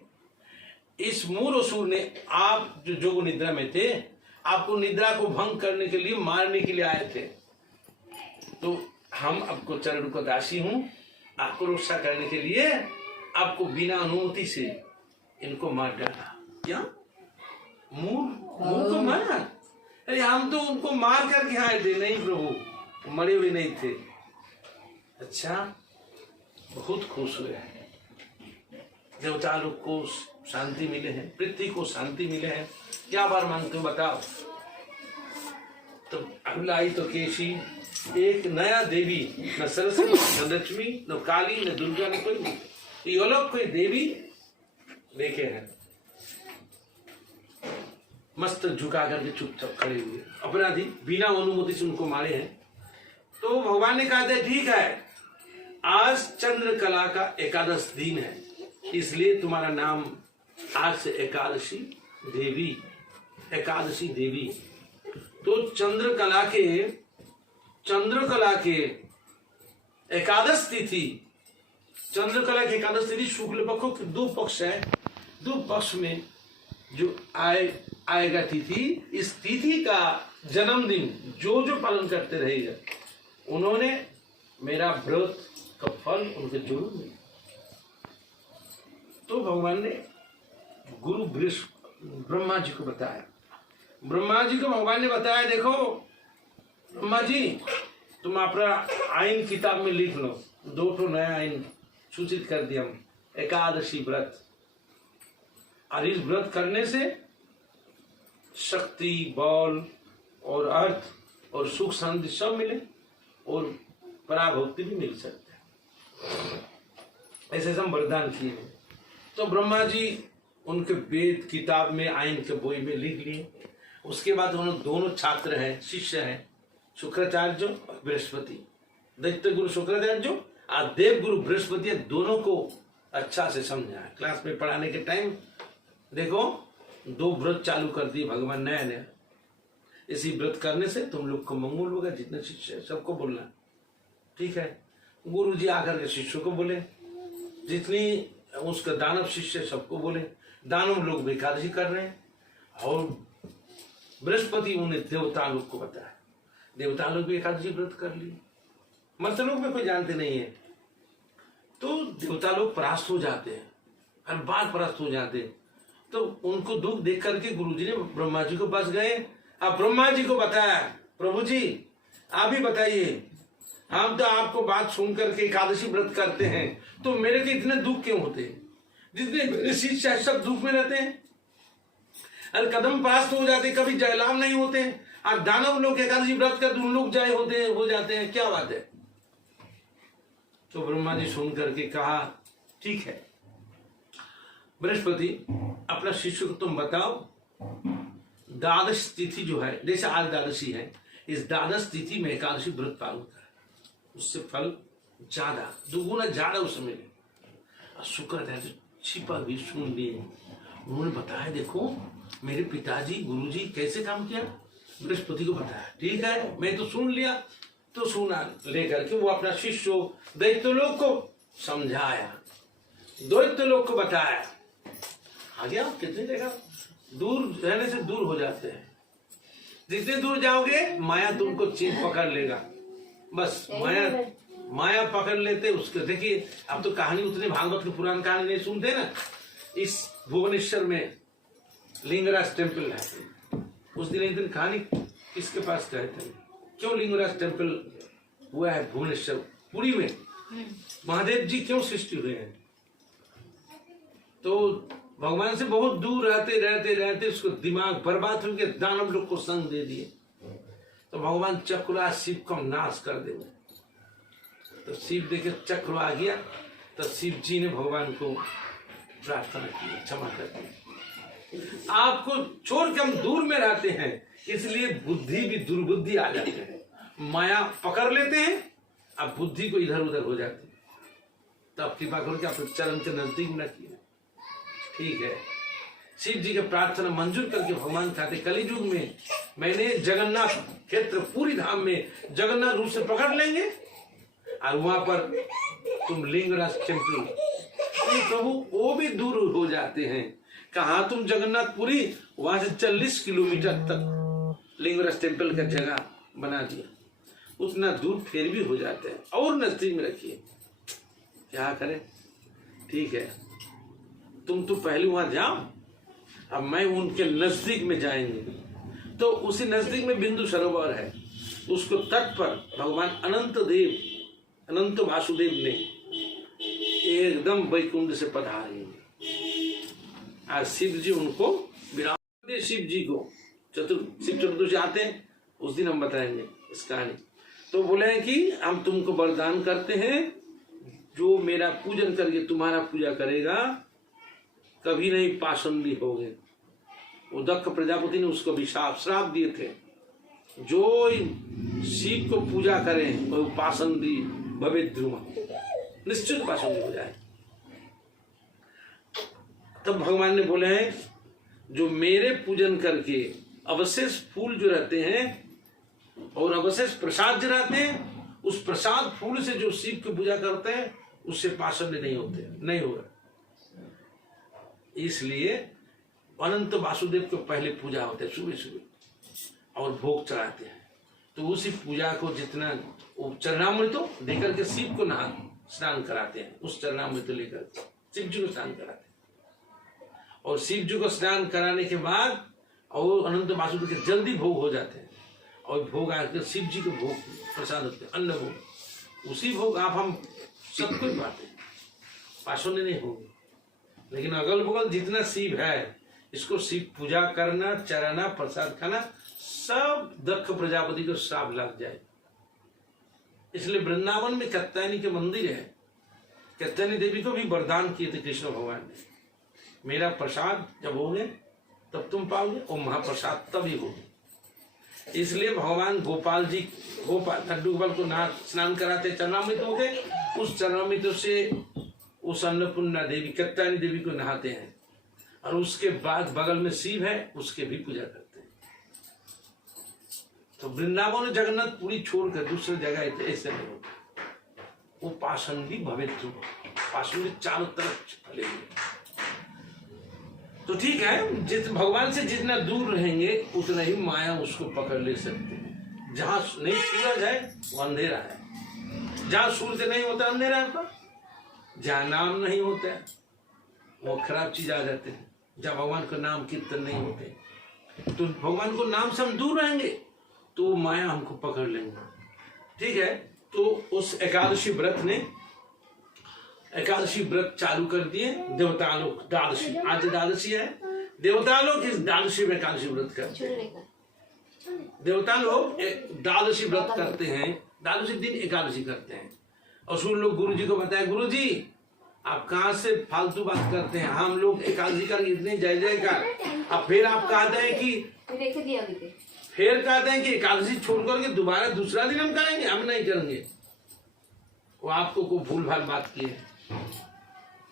इस मूर असुर ने, आप जो जोग निद्रा में थे, आपको निद्रा को भंग करने के लिए, मारने के लिए आए थे। तो हम आपको चरण को दासी हूं, आपको रक्षा करने के लिए आपको बिना अनुमति से इनको मार डाला। क्या मूर को मारा? अरे हम तो उनको मार करके आए थे। नहीं प्रभु, मरे हुए नहीं थे। अच्छा, बहुत खुश हुए हैं। देवता लोग को शांति मिले हैं, पृथ्वी को शांति मिले हैं। क्या बार मांगते हो बताओ? तो अगलाई तो केशी, एक नया देवी, न सरस्वती, न लक्ष्मी, न काली, न दुर्गा, न कोई नहीं, ये लोग कोई देवी देखे हैं। मस्त झुका करके चुपचाप खड़े हुए, अपराधी बिना अनुमति से उनको मारे हैं। तो भगवान ने कहा था ठीक है, आज चंद्रकला का एकादश दिन है, इसलिए तुम्हारा नाम आज से एकादशी देवी, एकादशी देवी। तो चंद्रकला के एकादश तिथि, चंद्रकला की एकादश तिथि शुक्ल पक्षों के 2 पक्ष है, 2 पक्ष में जो आएगा तिथि, इस तिथि का जन्मदिन जो जो पालन करते रहेगा, उन्होंने मेरा व्रत का फल उनके जरूर मिले। तो भगवान ने गुरु ब्रह्मा जी को बताया। ब्रह्मा जी को भगवान ने बताया, देखो ब्रह्मा जी, तुम अपना आइन किताब में लिख लो, 2 नया आइन सूचित कर दिया, एकादशी व्रत। और इस व्रत करने से शक्ति, बल और अर्थ और सुख शांति सब मिले और पराभक्ति भी मिल सकते हैं। ऐसे हम वरदान किए हैं। तो ब्रह्मा जी उनके वेद किताब में, आइन के बोई में लिख लिए। उसके बाद उन्होंने दोनों छात्र हैं, शिष्य हैं, शुक्राचार्य और बृहस्पति, दैत्य गुरु शुक्राचार्य और देव गुरु बृहस्पति, दोनों को अच्छा से समझा। क्लास में पढ़ाने के टाइम देखो 2 व्रत चालू कर दिए भगवान नया नया। इसी व्रत करने से तुम लोग को मंगल होगा। जितने शिष्य है सबको बोलना, ठीक है। गुरु जी आकर के शिष्यों को बोले, जितनी उसका दानव शिष्य सबको बोले। दानव लोग भी एकादशी कर रहे हैं और बृहस्पति उन्हें देवता लोग को बताया, देवता लोग भी एकादशी व्रत कर लिए। मर्त लोग में कोई जानते नहीं है। तो देवता लोग परास्त हो जाते हैं, हर बार परास्त हो जाते हैं। तो उनको दुख देख करके गुरुजी ने ब्रह्मा जी को पास गए। अब ब्रह्मा जी को बताया, प्रभु जी आप ही बताइए, हम तो आपको बात सुन करके एकादशी व्रत करते हैं, तो मेरे को इतने दुख क्यों होते हैं? जितने मेरे शिष्य सब दुख में रहते हैं, अरे कदम परास्त हो जाते, कभी जयलाभ नहीं होते। अब दानव लोग एकादशी व्रत कर उन लोग जय होते हो जाते हैं, क्या बात है? तो ब्रह्मा जी सुन करके कहा ठीक है बृहस्पति, अपना शिष्य को तुम बताओ, द्वादश तिथि जो है, जैसे आज द्वादशी है, इस द्वादश तिथि में एकादशी व्रत पालन कर, उससे फल ज्यादा दुगुना ज्यादा उसमें मिले। शुक्र है छिपा भी सुन लिए, उन्होंने बताया देखो मेरे पिताजी गुरुजी कैसे काम किया, बृहस्पति को बताया। ठीक है मैं तो सुन लिया, तो सुना लेकर के वो अपना शिष्य दैत्य लोग को समझाया, दैत्य लोग को बताया। आगे आप कितनी जगह दूर रहने से दूर हो जाते हैं, जितने दूर जाओगे माया तुमको चीज पकड़ लेगा, बस माया पकड़ लेते उसके। देखिए अब तो कहानी उतने भागवत की पुरानी कहानी नहीं सुनते ना। इस भुवनेश्वर में लिंगराज टेम्पल है, उस दिन एक दिन कहानी किसके पास गए थे, क्यों लिंगराज टेम्पल हुआ है भुवनेश्वर पुरी में, महादेव जी क्यों सृष्टि हुए हैं? तो भगवान से बहुत दूर रहते रहते रहते उसको दिमाग बर्बाद हो गया, दानव लोग को संग दे दिए। तो भगवान चक्रराज शिव को नाश कर दे। तो शिव देखे चक्र आ गया, तो शिव जी ने भगवान को प्रार्थना की, क्षमा कर दी। आपको छोड़ के हम दूर में रहते हैं, इसलिए बुद्धि भी दुर्बुद्धि आ जाती है, माया पकड़ लेते हैं, अब बुद्धि को इधर उधर हो जाती है। तो आप कृपा करके अपने चरण के नजदीक न किए। ठीक है, शिव जी के प्रार्थना मंजूर करके भगवान कहते कलियुग में मैंने जगन्नाथ क्षेत्र पूरी धाम में जगन्नाथ रूप से पकड़ लेंगे और वहां पर तुम लिंगराज टेम्पल, प्रभु वो भी दूर हो जाते हैं। कहा तुम जगन्नाथपुरी, वहां से 40 किलोमीटर तक लिंगराज टेम्पल का जगह बना दिया, उतना दूर फिर भी हो जाते हैं, और नजदीक में रखिए। क्या करें? ठीक है तुम तो पहले वहां जाओ, अब मैं उनके नजदीक में जाएंगे। तो उसी नजदीक में बिंदु सरोवर है, उसको तट पर भगवान अनंत वासुदेव ने एकदम वैकुंठ से पधारे। आज शिव जी उनको विराम, शिव जी को शिव चतुर्दशी आते हैं उस दिन हम बताएंगे इस कहानी। तो बोले कि हम तुमको वरदान करते हैं, जो मेरा पूजन करके तुम्हारा पूजा करेगा कभी नहीं पाषंडी होगे। वो दक्ष प्रजापति ने उसको भी श्राप दिए थे, जो शिव को पूजा करें वो पाषंडी भवे ध्रुव, निश्चित पाषंडी हो जाए। तब भगवान ने बोले हैं जो मेरे पूजन करके अवशेष फूल जो रहते हैं और अवशेष प्रसाद जो रहते हैं, उस प्रसाद फूल से जो शिव की पूजा करते हैं उससे पाषंडी नहीं होते, नहीं होगा। इसलिए अनंत वासुदेव को पहले पूजा होते है सुबह सुबह और भोग चढ़ाते हैं। तो उसी पूजा को जितना चरणामृत तो देकर के शिव को स्नान कराते हैं, उस चरणामृत तो लेकर शिव जी को स्नान कराते हैं। और शिव जी को स्नान कराने के बाद और अनंत वासुदेव के जल्दी भोग हो जाते हैं, और भोग आकर शिव जी को भोग प्रसाद होते हैं, अन्न भोग। उसी भोग आप हम सब कुछ बांटे, पाषंडी नहीं होगी। लेकिन अगल बगल जितना शिव है, इसको शिव पूजा करना, चराना, प्रसाद खाना, सब दक्ष प्रजापति को श्राप लग जाए। इसलिए वृंदावन में कात्यायनी के मंदिर है, कात्यायनी देवी को भी वरदान किए थे कृष्ण भगवान ने, मेरा प्रसाद जब होगे तब तुम पाओगे, और महाप्रसाद तभी होगे। इसलिए भगवान गोपाल जी लड्डू गोपाल को स्नान कराते, चरणामृत होते, उस चरणामृत से उस अन्नपूर्णा देवी कात्यायनी देवी को नहाते हैं, और उसके बाद बगल में शिव है उसके भी पूजा करते हैं। तो वृंदावन जगन्नाथ पुरी छोड़कर दूसरी जगह ऐसे नहीं होता, वो पाषंडी भविष्य, पाषंडी चारों तरफ फैले हुए। तो ठीक है, भगवान से जितना दूर रहेंगे उतना ही माया उसको पकड़ ले सकते हैं। जहां नहीं सूरज है वो अंधेरा है, जहां सूर्य नहीं होता अंधेरा है, जहाँ नाम नहीं होता है वो खराब चीज आ जाते हैं। जब भगवान का नाम कीर्तन नहीं होते तो भगवान को नाम से हम दूर रहेंगे तो माया हमको पकड़ लेंगे। ठीक है, तो उस एकादशी व्रत ने एकादशी व्रत चालू कर दिए देवता लोग। द्वादशी, आज द्वादशी है, देवता लोग इस द्वादशी में एकादशी व्रत करते हैं। देवता लोग द्वादशी व्रत करते हैं, द्वादशी दिन एकादशी करते हैं। असुर लोग गुरु जी को बताया, गुरु जी आप कहाँ से फालतू बात करते हैं, हम लोग एकादशी कर इतने जय जयकार, अब फिर आप कहते हैं कि एकादशी छोड़ करके दोबारा दूसरा दिन हम करेंगे, हम नहीं करेंगे। वो आपको को भूल भाल बात की है।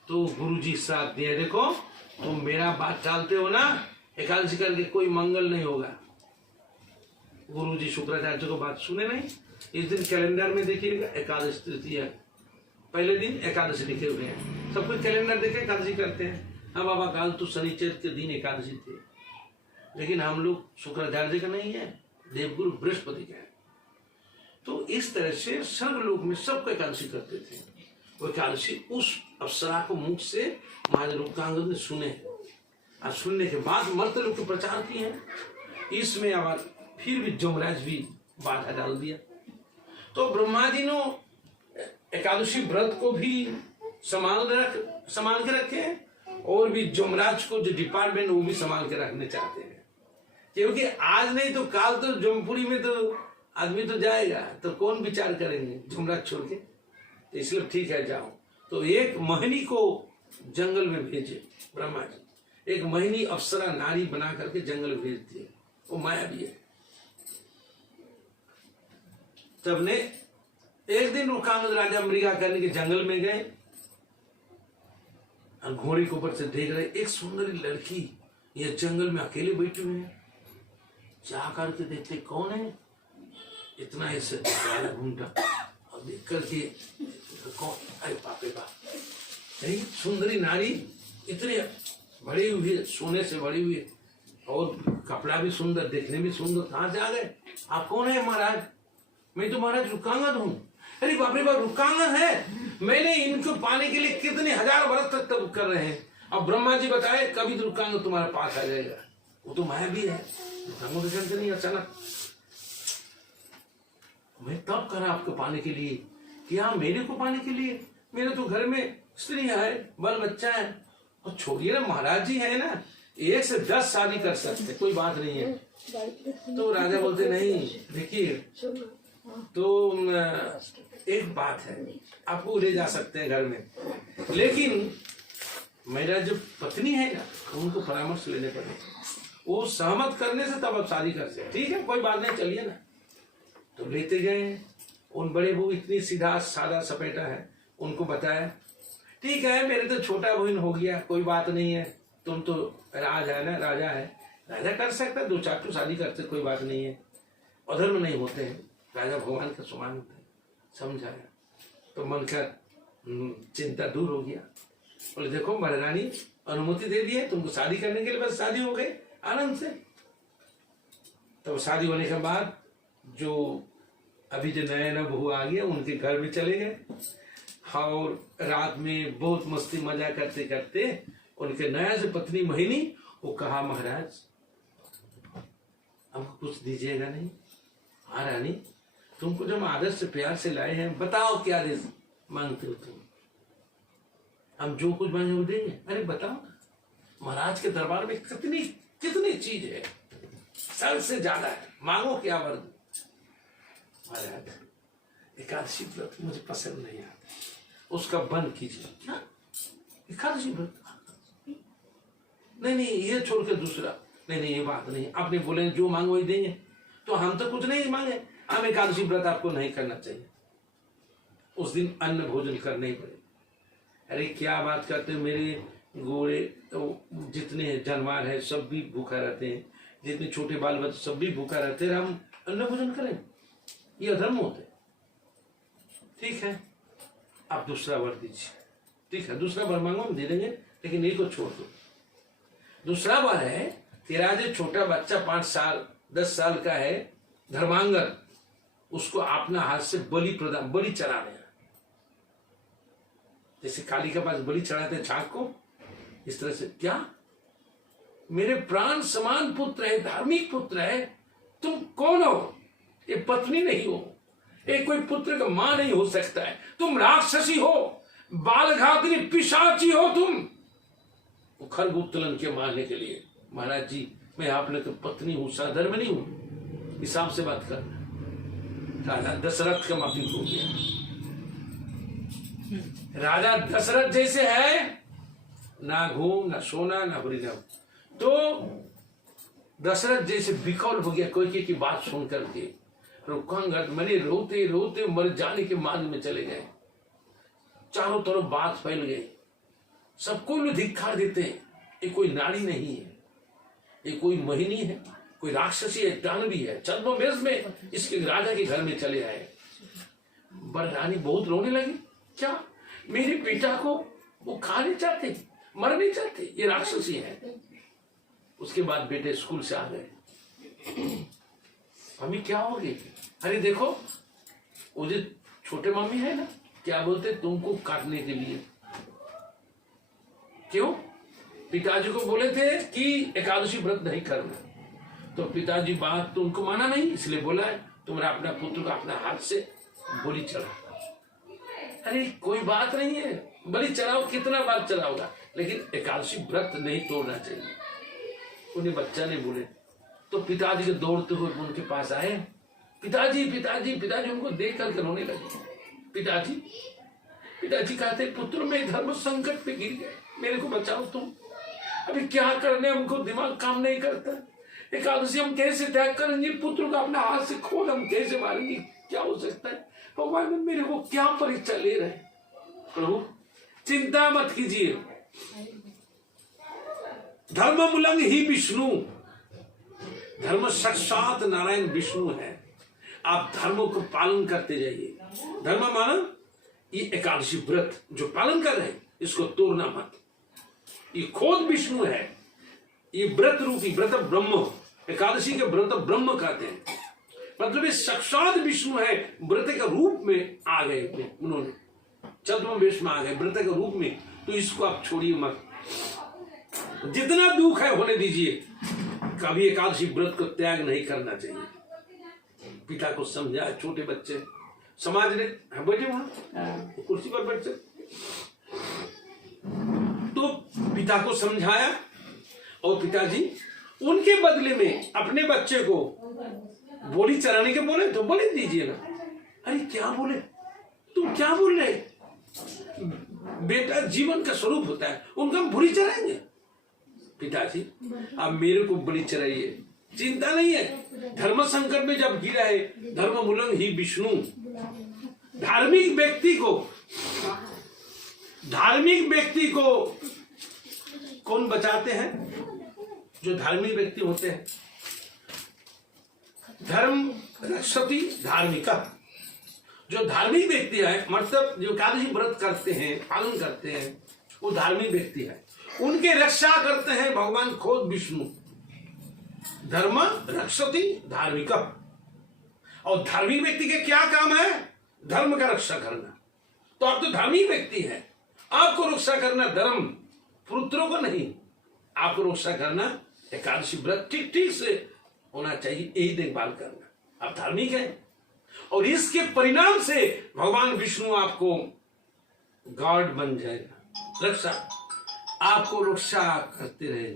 तो गुरु जी साथ दिए, देखो तुम मेरा बात टालते हो ना, एकादशी करके कोई मंगल नहीं होगा। गुरु जी शुक्राचार्य को बात सुने नहीं। इस दिन कैलेंडर में देखिएगा एकादशी तृतीया, पहले दिन एकादशी लिखे हुए हैं। सब कुछ कैलेंडर देखे एकादशी करते हैं। हाँ बाबा काल तो शनिचर के दिन एकादशी थे, लेकिन हम लोग शुक्राचार्य का नहीं है, देवगुरु बृहस्पति का है। तो इस तरह से सर्वलोक में सबको एकादशी करते थे। वो एकादशी उस अप्सरा को मुख से महाराज रूपकांगद ने सुने, और सुनने के बाद मर्त लोग के प्रचार किए हैं। इसमें अब फिर भी जमराज भी बाधा डाल दिया। तो ब्रह्मा जी ने एकादशी व्रत को भी संभाल के रखे हैं, और भी जमराज को जो डिपार्टमेंट वो भी संभाल के रखने चाहते हैं। क्योंकि आज नहीं तो काल तो जमपुरी में तो आदमी तो जाएगा, तो कौन विचार करेंगे जमराज छोड़ के। तो इसलिए ठीक है जाओ। तो एक मोहिनी को जंगल में भेजे ब्रह्मा जी, एक मोहिनी अप्सरा नारी बना करके जंगल भेज दिए, वो माया भी है। तब ने एक दिन रूपकांगद राजा मृगा करने के जंगल में गए, और घोड़े के ऊपर से देख रहे एक सुंदरी लड़की ये जंगल में अकेले बैठी हुई है। जा करके देखते कौन है, इतना ऐसे घूमता, अब देख करके कौन, अरे बापे बाप, नहीं सुंदरी नारी इतने बड़ी हुई, सोने से बड़ी हुई, और कपड़ा भी सुंदर, देखने भी सुंदर। कहाँ से आ गए आप, कौन है महाराज? मैं तो महाराज रूपकांगद हूँ। अरे बाप रे बाप, रूपकांगद है? मैंने इनको पाने के लिए कितने हजार वर्ष तक तब कर रहे हैं। अब ब्रह्मा जी बताए कभी तो रूपकांगद तुम्हारे पास आ जाएगा। वो तो माया भी है, रूपकांगद से नहीं अचानक। मैं तब करा आपको पाने के लिए, क्या मेरे को पाने के लिए? मेरे तो घर में स्त्री है, बाल बच्चा है। और छोड़िए ना, महाराज जी है ना, 1 से 10 शादी कर सकते, कोई बात नहीं है। तो राजा बोलते नहीं, देखिए तो एक बात है, आपको ले जा सकते हैं घर में, लेकिन मेरा जो पत्नी है ना उनको परामर्श लेने पड़ेगा, वो सहमत करने से तब आप शादी कर सकते। ठीक है कोई बात नहीं, चलिए ना। तो लेते गए, उन बड़े बहू इतनी सीधा सादा सपेटा है, उनको बताया ठीक है मेरे तो छोटा बहन हो गया, कोई बात नहीं है, तुम तो राज है ना, राजा है, राजा कर सकता है, 2-4 तो शादी करते, कोई बात नहीं है, अधर्म नहीं होते हैं, राजा भगवान का समान होते हैं। समझाया तो मन का चिंता दूर हो गया। बोले देखो महारानी अनुमति दे दी है तुमको शादी करने के लिए, बस शादी हो गई आनंद से। तो शादी होने के बाद जो अभी जो नया नया बहू आ गया उनके घर में चले गए, और रात में बहुत मस्ती मजा करते करते उनके नया से पत्नी मोहिनी वो कहा महाराज हमको कुछ दीजिएगा नहीं? हाँ रानी तुमको जब आदर से प्यार से लाए हैं, बताओ क्या मांगते हो तुम, हम जो कुछ मांगे वो देंगे। अरे बताओ ना, महाराज के दरबार में कितनी कितनी चीज है, सबसे ज्यादा है, मांगो क्या वर दो। महाराज एकादशी व्रत मुझे पसंद नहीं आता, उसका बंद कीजिए। क्या एकादशी व्रत? नहीं ये छोड़ के दूसरा नहीं, ये बात नहीं, आपने बोले जो मांगो वही देंगे, तो हम तो कुछ नहीं मांगे, हम एकादशी व्रत आपको नहीं करना चाहिए, उस दिन अन्न भोजन करना ही पड़ेगा। अरे क्या बात करते हो, मेरे घोड़े तो जितने जानवर है सब भी भूखा रहते हैं, जितने छोटे बाल बच्चे सब भी भूखा रहते हैं, हम अन्न भोजन करें, ये अधर्म होते। ठीक है आप दूसरा वर दीजिए। ठीक है दूसरा वर मांगो हम दे देंगे, लेकिन एक को छोड़ दो। दूसरा वर है तेरा जो छोटा बच्चा 5 साल 10 साल का है धर्मांगन, उसको अपना हाथ से बलि चढ़ा देना। जैसे काली के पास बलि चढ़ाते हैं झाग को, इस तरह से क्या मेरे प्राण समान पुत्र है, धार्मिक पुत्र है, तुम कौन हो? ये पत्नी नहीं हो, ये कोई पुत्र का मां नहीं हो सकता है, तुम राक्षसी हो, बालघातनी पिशाची हो तुम। वो खरग उत्तोलन के मारने के लिए, महाराज जी मैं आपने तो पत्नी हूं, साधर्म नहीं हूं, हिसाब से बात करना। राजा दशरथ का माफी हो गया। राजा दशरथ जैसे है, ना घूम ना सोना ना हरिनाम। तो दशरथ जैसे विकल हो गया कोई की बात सुन करके, रुकांगत मने रोते रोते मर जाने के मार्ग में चले गए। चारों तरफ बात फैल गई, सबको लोग धिक्कार देते हैं, ये कोई नारी नहीं है, ये कोई मोहिनी है, कोई राक्षसी है, दानवी है, छद्मवेश में इसके राजा के घर में चले आए। बर रानी बहुत रोने लगी, क्या मेरे बेटा को वो खा नहीं चाहते, मर नहीं चाहते, ये राक्षसी है। उसके बाद बेटे स्कूल से आ गए, मम्मी क्या हो गई? अरे देखो वो जो छोटे मम्मी है ना, क्या बोलते तुमको काटने के लिए। क्यों? पिताजी को बोले थे कि एकादशी व्रत नहीं करना, तो पिताजी बात तो उनको माना नहीं, इसलिए बोला है तुम्हारा अपना पुत्र को अपना हाथ से बलि चढ़ा। अरे कोई बात नहीं है, बलि चढ़ाओ, कितना बार चढ़ाओगा, लेकिन एकादशी व्रत नहीं तोड़ना चाहिए। उन्हें बच्चा ने बोले, तो पिताजी के दौड़ते हुए उनके पास आए, पिताजी पिताजी पिताजी, उनको देख करके रोने लगे। पिताजी पिताजी कहते पुत्र में धर्म संकट पे गिर गए, मेरे को बचाओ तुम। अभी क्या करने, हमको दिमाग काम नहीं करता, एकादशी हम कैसे त्याग करेंगे, पुत्र को अपना हाथ से खोल हम कैसे मारेंगे, क्या हो सकता है? भगवान मेरे को क्या परीक्षा ले रहे? प्रभु चिंता मत कीजिए, धर्म मूलंग ही विष्णु, धर्म साक्षात नारायण विष्णु है। आप धर्म को पालन करते जाइए। धर्म माना ये एकादशी व्रत जो पालन कर रहे हैं, इसको तोड़ना मत। ये खुद विष्णु है, ये व्रत रूपी, व्रत ब्रह्म, एकादशी के व्रत ब्रह्म कहते हैं, मतलब ये साक्षात विष्णु है, व्रत के रूप में आ गए, उन्होंने छद्मवेश में आ गए व्रत के रूप में। तो इसको आप छोड़िए मत, जितना दुख है होने दीजिए, कभी एकादशी व्रत को त्याग नहीं करना चाहिए। पिता को समझाया, छोटे बच्चे समाज ने बैठे वहां कुर्सी पर बैठ सकते, तो पिता को समझाया, और पिताजी उनके बदले में अपने बच्चे को बोली चराने के बोले, तो बोले दीजिए ना। अरे क्या बोले, तुम क्या बोल रहे? बेटा जीवन का स्वरूप होता है, उनका हम भूरी चराएंगे। पिताजी आप मेरे को बलि चढ़ाइए, चिंता नहीं है, धर्म संकट में जब गिरा है, धर्म मूलंग ही विष्णु। धार्मिक व्यक्ति को कौन बचाते हैं? जो धार्मिक व्यक्ति होते हैं। धर्म रक्षति धार्मिका, जो धार्मिक व्यक्ति है, मतलब जो एकादशी व्रत करते हैं, पालन करते हैं, वो धार्मिक व्यक्ति है, उनके रक्षा करते हैं भगवान खुद विष्णु। धर्म रक्षति धार्मिका, और धार्मिक व्यक्ति के क्या काम है? धर्म का रक्षा करना। तो आप तो धार्मिक व्यक्ति हैं, आपको रक्षा करना धर्म, पुत्रों को नहीं, आपको रक्षा करना एकादशी व्रत ठीक ठीक से होना चाहिए, यही देखभाल करना। आप धार्मिक हैं, और इसके परिणाम से भगवान विष्णु आपको गार्ड बन जाएगा, रक्षा, आपको रक्षा करते रहे।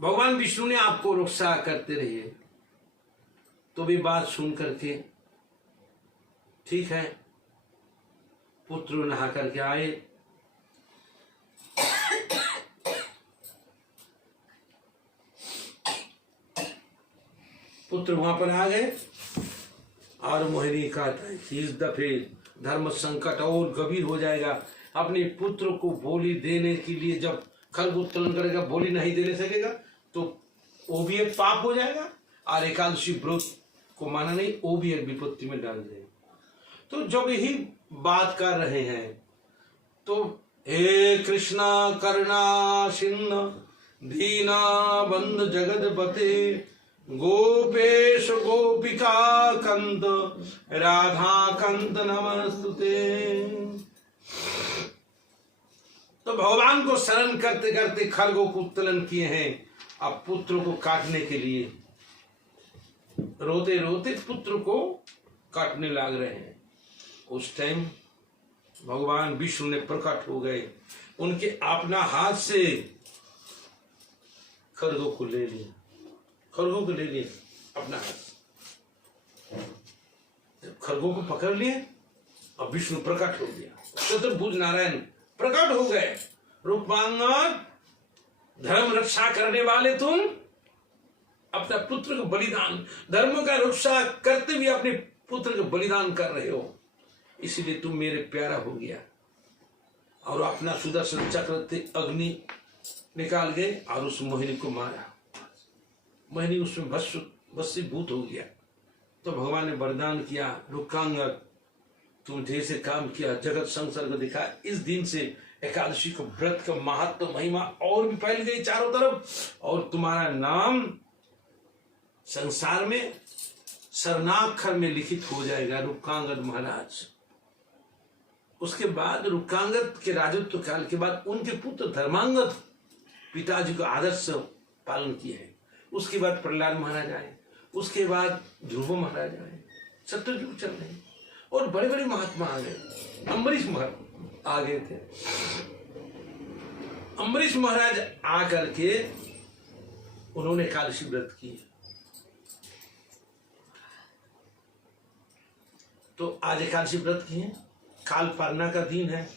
भगवान विष्णु ने आपको रक्षा करते रहिए। तो भी बात सुन करके ठीक है, पुत्र नहा करके आए, पुत्र वहां पर आ गए, और मोहिनी कहता है कि इस दफे धर्म संकट और गंभीर हो जाएगा। अपने पुत्र को बोली देने के लिए जब खरग उत्तोलन करेगा, बोली नहीं देने सकेगा, तो वो भी एक पाप हो जाएगा, और एकादशी व्रत को माना नहीं, वो भी एक विपत्ति में डाल जाएगा। तो जब यही बात कर रहे हैं, तो हे कृष्णा करुणा सिंह दीना बंध जगतपते गोपेश गोपिका कंत राधा कंत नमस्तुते। तो भगवान को शरण करते करते खरगों को उत्तोलन किए हैं। अब पुत्र को काटने के लिए रोते रोते पुत्र को काटने लग रहे हैं। उस टाइम भगवान विष्णु ने प्रकट हो गए, उनके अपना हाथ से खरगों को ले लिया, खरगों को ले लिया अपना हाथ। जब खरगों को पकड़ लिए और विष्णु प्रकट हो गया, चतुर्भुज नारायण प्रकट हो गए। रूपांगद, धर्म रक्षा करने वाले तुम अपना पुत्र को बलिदान, धर्म का रक्षा करते हुए अपने पुत्र को बलिदान कर रहे हो, इसलिए तुम मेरे प्यारा हो गया। और अपना सुदर्शन चक्र से अग्नि निकाल गए और उस मोहिनी को मारा। मोहिनी उसमें भस्मीभूत हो गया। तो भगवान ने वरदान किया, रुक्कांगद तुम जैसे काम किया जगत संसार को दिखा। इस दिन से एकादशी को व्रत का महत्व महिमा और भी फैल गई चारों तरफ, और तुम्हारा नाम संसार में स्वर्णाक्षर में लिखित हो जाएगा, रुक्कांगद महाराज। उसके बाद रुक्कांगद के राजत्व काल के बाद उनके पुत्र धर्मांगद पिताजी को आदर्श पालन किए हैं। उसके बाद प्रहलाद महाराज आए, उसके बाद ध्रुव महाराज आए, सत्ययुग चल रहे हैं और बड़े बड़े महात्मा आ गए। अम्बरीश महाराज आ गए थे। अम्बरीश महाराज आकर के उन्होंने एकादशी व्रत की। तो आज एकादशी व्रत की है, काल पारना का दिन है।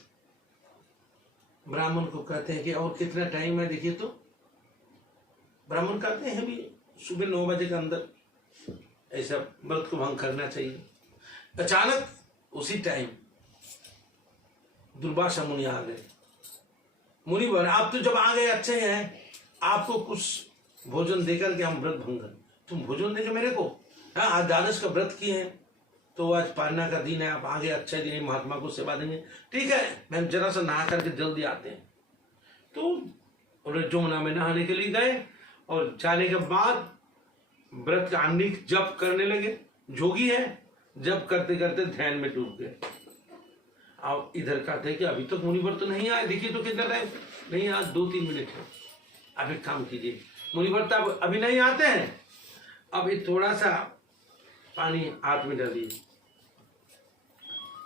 ब्राह्मण को कहते हैं कि और कितना टाइम है, देखिए तो ब्राह्मण कहते हैं भी सुबह 9 बजे के अंदर ऐसा व्रत को भंग करना चाहिए। अचानक उसी टाइम दुर्वासा मुनि आ गए। मुनि बोले आप तो जब आ गए अच्छे हैं, आपको कुछ भोजन देकर के हम व्रत भंग करें। तुम भोजन देंगे मेरे को? हाँ, आज द्वादश का व्रत किए हैं तो आज पारना का दिन है, आप आगे अच्छा दिन है, महात्मा को सेवा देंगे। ठीक है, मैं जरा सा नहा करके जल्दी आते हैं। तो जमुना में नहाने के लिए गए और जाने के बाद व्रत का अनिक जप करने लगे। जोगी है, जप करते करते ध्यान में डूब गए। अब इधर कहते हैं कि अभी तक मुनिवर तो नहीं आए, देखिए तो कितना टाइम नहीं, आज 2-3 मिनट है। अब एक काम कीजिए, मुनिवर तो अभी नहीं आते हैं, अब ये थोड़ा सा पानी हाथ में डालिए,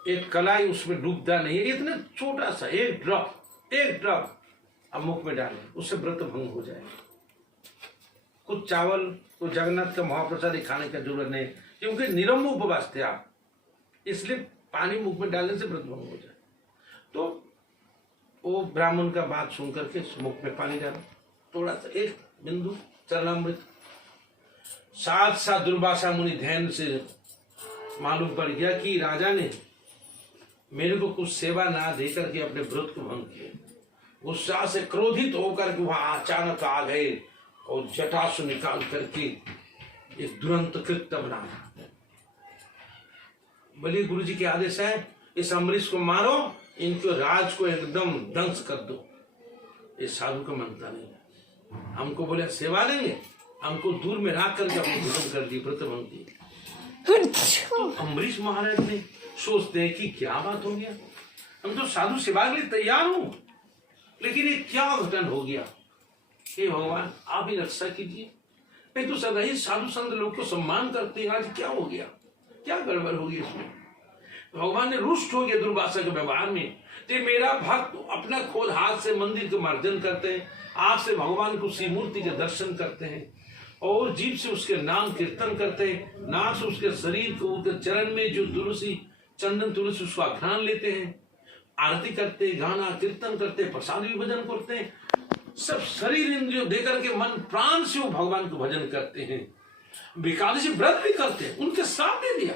एक कलाई उसमें डूबता नहीं है, इतना छोटा सा एक ड्रॉप अब मुख में डालें, उससे व्रत भंग हो जाए। कुछ चावल, कुछ जगन्नाथ का महाप्रसाद खाने की जरूरत नहीं, क्योंकि निरंब उपवास थे आप, इसलिए पानी मुख में डालने से व्रत भंग हो जाए। तो वो ब्राह्मण का बात सुन करके मुख में पानी डाला, थोड़ा सा एक बिंदु चरणामृत। साथ साथ दुर्वासा मुनि ध्यान से मालूम पड़ गया कि राजा ने मेरे को कुछ सेवा ना देकर के अपने व्रत को भंग किया। गुस्सा से क्रोधित होकर के वहां अचानक आ गए और जटासु निकाल करके एक दुरंत कृत्य बना। बोलिए गुरु जी के आदेश है, इस अम्बरीश को मारो, इनको राज को एकदम ध्वंस कर दो। ये साधु का मानता नहीं है, हमको बोले सेवा देंगे, हमको दूर में रख करके अपने भोजन कर दी, व्रत भंग दी। तो अम्बरीश महाराज ने सोचते हैं कि क्या बात हो गया, हम तो साधु सेवा के लिए तैयार हूं, लेकिन ये क्या घटन हो गया। हे भगवान आप ही रक्षा कीजिए, नहीं तो सदा ही साधु संत लोग को सम्मान करते हैं, आज क्या हो गया, क्या गड़बड़ होगी इसमें। भगवान ने रुष्ट हो गया दुर्वासा के व्यवहार में। तो मेरा भक्त अपना खुद हाथ से मंदिर को मार्जन करते हैं, आंख से भगवान को श्री मूर्ति के दर्शन करते हैं और जीभ से उसके नाम कीर्तन करते हैं, नाक से उसके शरीर को, उसके चरण में जो तुलसी चंदन तुलसी उसका घ्राण लेते हैं, आरती करते, गाना कीर्तन करते, प्रसाद भी भजन करते हैं, सब शरीर इंद्रियों देकर के मन प्राण से वो भगवान को भजन करते हैं। एकादशी व्रत भी करते हैं, उनके साथ दे दिया,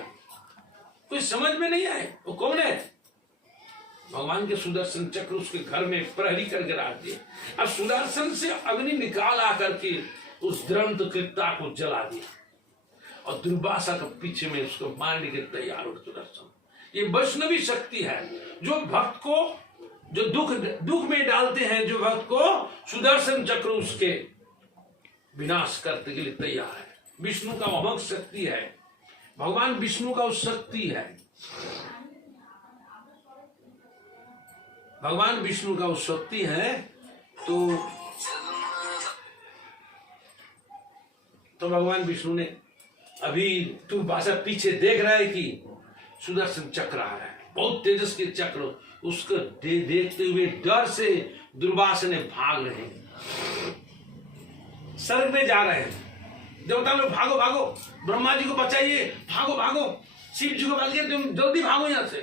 कोई समझ में नहीं आए वो कौन है। भगवान के सुदर्शन चक्र उसके घर में प्रहरी करके रख दिए, अब सुदर्शन से अग्नि निकाल आकर के उस द्रंत कृत्ता को जला दिया और दुर्वासा के पीछे में उसको मारने के तैयार हो सुदर्शन। ये वैष्णवी शक्ति है जो भक्त को, जो दुख में डालते हैं, जो भक्त को सुदर्शन चक्र उसके विनाश करने के लिए तैयार है। विष्णु का अमोघ शक्ति है, भगवान विष्णु का उस शक्ति है। भगवान विष्णु का वो शक्ति है। तो भगवान विष्णु ने अभी दुर्वासा पीछे देख रहा है कि सुदर्शन चक्र आ रहा है, बहुत तेजस्वी चक्र। उसको देखते हुए डर से दुर्वासा ने भाग रहे हैं, स्वर्ग में जा रहे हैं। देवता लोग भागो भागो, ब्रह्मा जी को बचाइए, भागो भागो, शिव जी को बचाइए, तुम जल्दी भागो यहाँ से।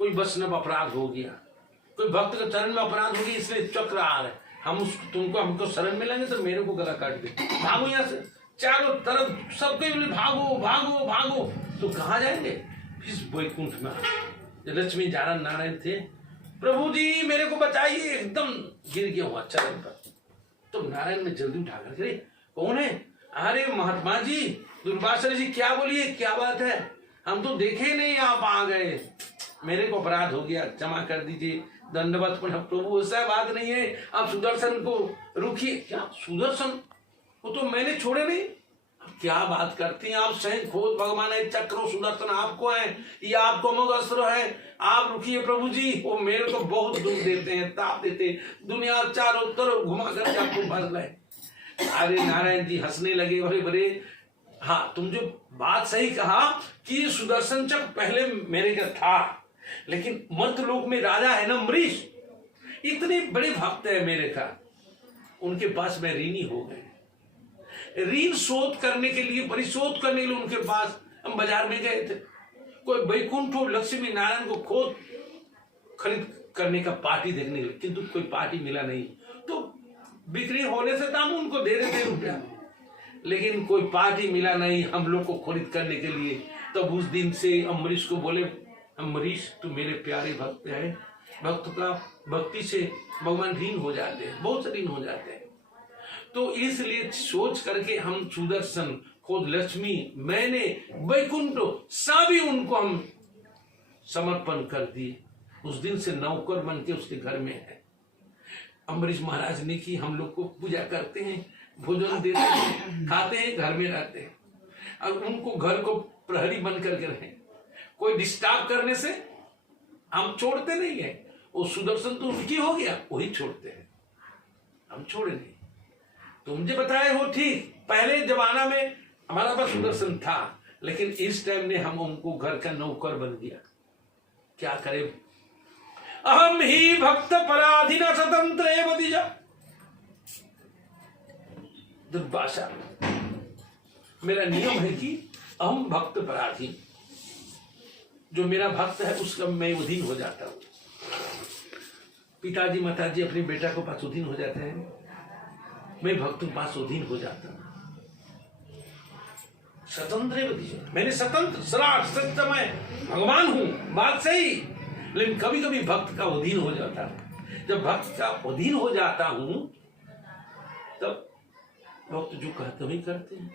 कोई वैष्णव अपराध हो गया, कोई भक्त के चरण में अपराध हो गया, इसलिए चक्र आ रहे हम हमको शरण मिलेंगे तो मेरे को गला काट दे, भागो यहाँ से। चारों तरफ सबके भागो भागो भागो। तो कहाँ जाएंगे? फिर वैकुंठ में। लक्ष्मी नारायण थे, प्रभु जी मेरे को बचाइए, एकदम गिर गया हुआ चरण पर। तो नारायण ने जल्दी उठा कर, अरे कौन है? अरे महात्मा जी, दुर्वासा जी, क्या बोलिए, क्या बात है? हम तो देखे नहीं आप आ गए, मेरे को अपराध हो गया, क्षमा कर दीजिए, दंडवत। प्रभु ऐसा बात नहीं है, आप सुदर्शन को रुकिए। क्या सुदर्शन? वो तो मैंने छोड़े नहीं। क्या बात करती हैं आप? स्वयं खोद भगवान है, चक्र सुदर्शन आपको है, ये आपको अमोघ अस्त्र है, आप रुकिए प्रभु जी। वो मेरे को बहुत दुख देते हैं, ताप देते, दुनिया चारों तरफ घुमा करके आपको बस लाए। अरे नारायण जी हंसने लगे, बड़े बड़े। हाँ, तुम जो बात सही कहा कि सुदर्शन चक्र पहले मेरे का था, लेकिन मर्तलोक में राजा है ना अम्बरीश, इतने बड़े भक्त है मेरे का, उनके पास मैं ऋणी हो गए। ऋण शोध करने के लिए, परिशोध करने के लिए उनके पास हम बाजार में गए थे। कोई वैकुंठ और लक्ष्मी नारायण को खोद खरीद करने का पार्टी देखने के लिए, किंतु कोई पार्टी मिला नहीं। तो बिक्री होने से हम उनको दे रहे थे रुपया, लेकिन कोई पार्टी मिला नहीं हम लोग को खरीद करने के लिए। तब उस दिन से अम्बरीश को बोले, अम्बरीश तू मेरे प्यारे भक्त है, भक्त का भक्ति से भगवान ऋण हो जाते हैं, बहुत से ऋण हो जाते हैं। तो इसलिए सोच करके हम सुदर्शन, खुद लक्ष्मी, मैंने, वैकुंठ सभी उनको हम समर्पण कर दिए। उस दिन से नौकर बन के उसके घर में है। अम्बरीश महाराज ने की, हम लोग को पूजा करते हैं, भोजन देते हैं, खाते हैं, घर में रहते हैं। और उनको घर को प्रहरी बन करके रहे, कोई डिस्टर्ब करने से हम छोड़ते नहीं है। वो सुदर्शन तो उनकी हो गया, वही छोड़ते हैं, हम छोड़े नहीं। तो मुझे बताए हो ठीक, पहले जमाना में हमारा पास सुदर्शन था, लेकिन इस टाइम ने हम उनको घर का नौकर बन गया। क्या करे? अहम ही भक्त पराधीन स्वतंत्र दुर्वासा, मेरा नियम है कि अहम भक्त पराधीन, जो मेरा भक्त है उसका मैं अधीन हो जाता हूं। पिताजी माताजी अपने बेटा को पास अधीन हो जाते हैं, मैं भक्तों के पास अधीन हो जाता हूं। स्वतंत्र, मैंने स्वतंत्र सराट सत्यमय भगवान हूं, बात सही, लेकिन कभी कभी भक्त का अधीन हो जाता हूं। जब भक्त का अधीन हो जाता हूं तब भक्त जो कहते ही करते हैं।